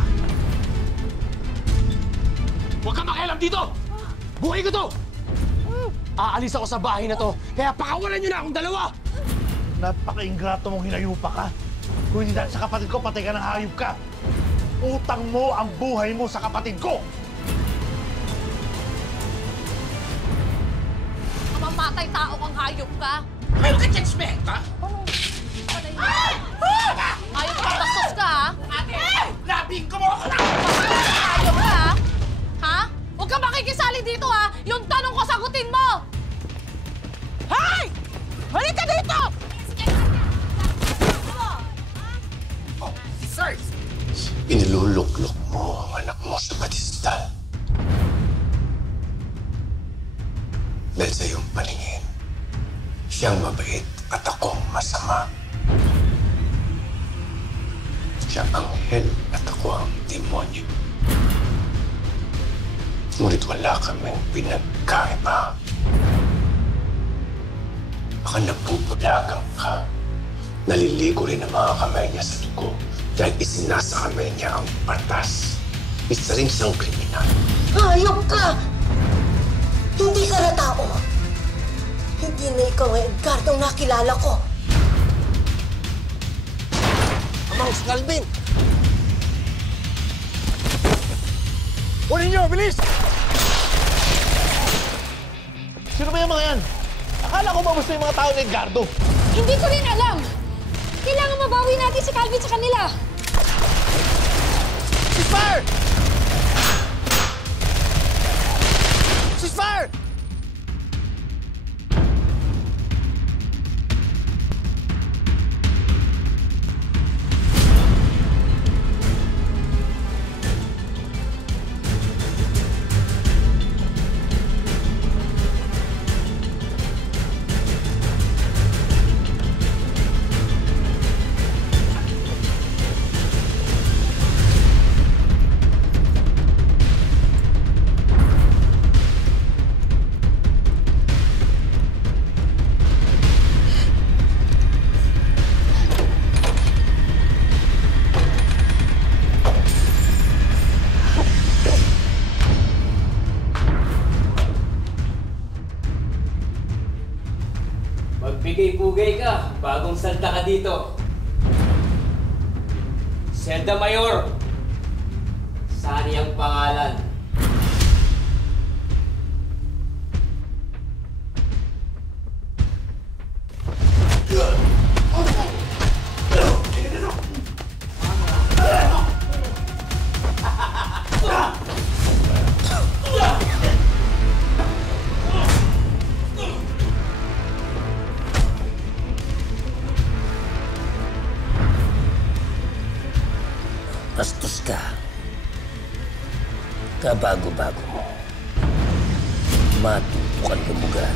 Huwag kang makialam dito! Buhay ko to! Aalis ako sa bahay na to, kaya pakawalan niyo na akong dalawa! Napaka-ingrato mong hinayupa ka. Kung hindi dahil sa kapatid ko, patay ka ng hayop ka. Utang mo ang buhay mo sa kapatid ko! Mamamatay tao kang hayop ka! Meron ka judgment, ha? Hayop ka, bastos ka, ha? Ate! Labing ko mo ako na! Hayop ka, ha? Ha? Huwag kang makikisali dito, ha? Yung tanong ko, sagutin mo! Hay! Halika dito! Sir! Iniluluklok mo ang anak mo sa pedestal. Dahil sa iyong paningin, siyang mabait at akong masama. Siya ang anghel at ako ang demonyo. Ngunit wala kaming pinagkaiba. Baka napupulagang ka. Naliligo rin ang mga kamay niya sa dugo dahil isinasa kamay niya ang batas. Isa rin siyang kriminal. Hayop ka! Hindi ka na tao. Hindi na ikaw ang Edgardo nakilala ko. Amang Calvin! Kunin niyo! Bilis! Sino ba yung mga yan? Akala ko ba gusto yung mga tao ni Edgardo? Hindi ko rin alam. Kailangan mabawi natin si Calvin sa kanila. Ceasefire! Ceasefire! Magbigay-pugay ka, bagong salta ka dito. Zelda Mayor, saan iyang pangalan? Bastos ka. Kabago-bago mo. Matuto kang lumugar.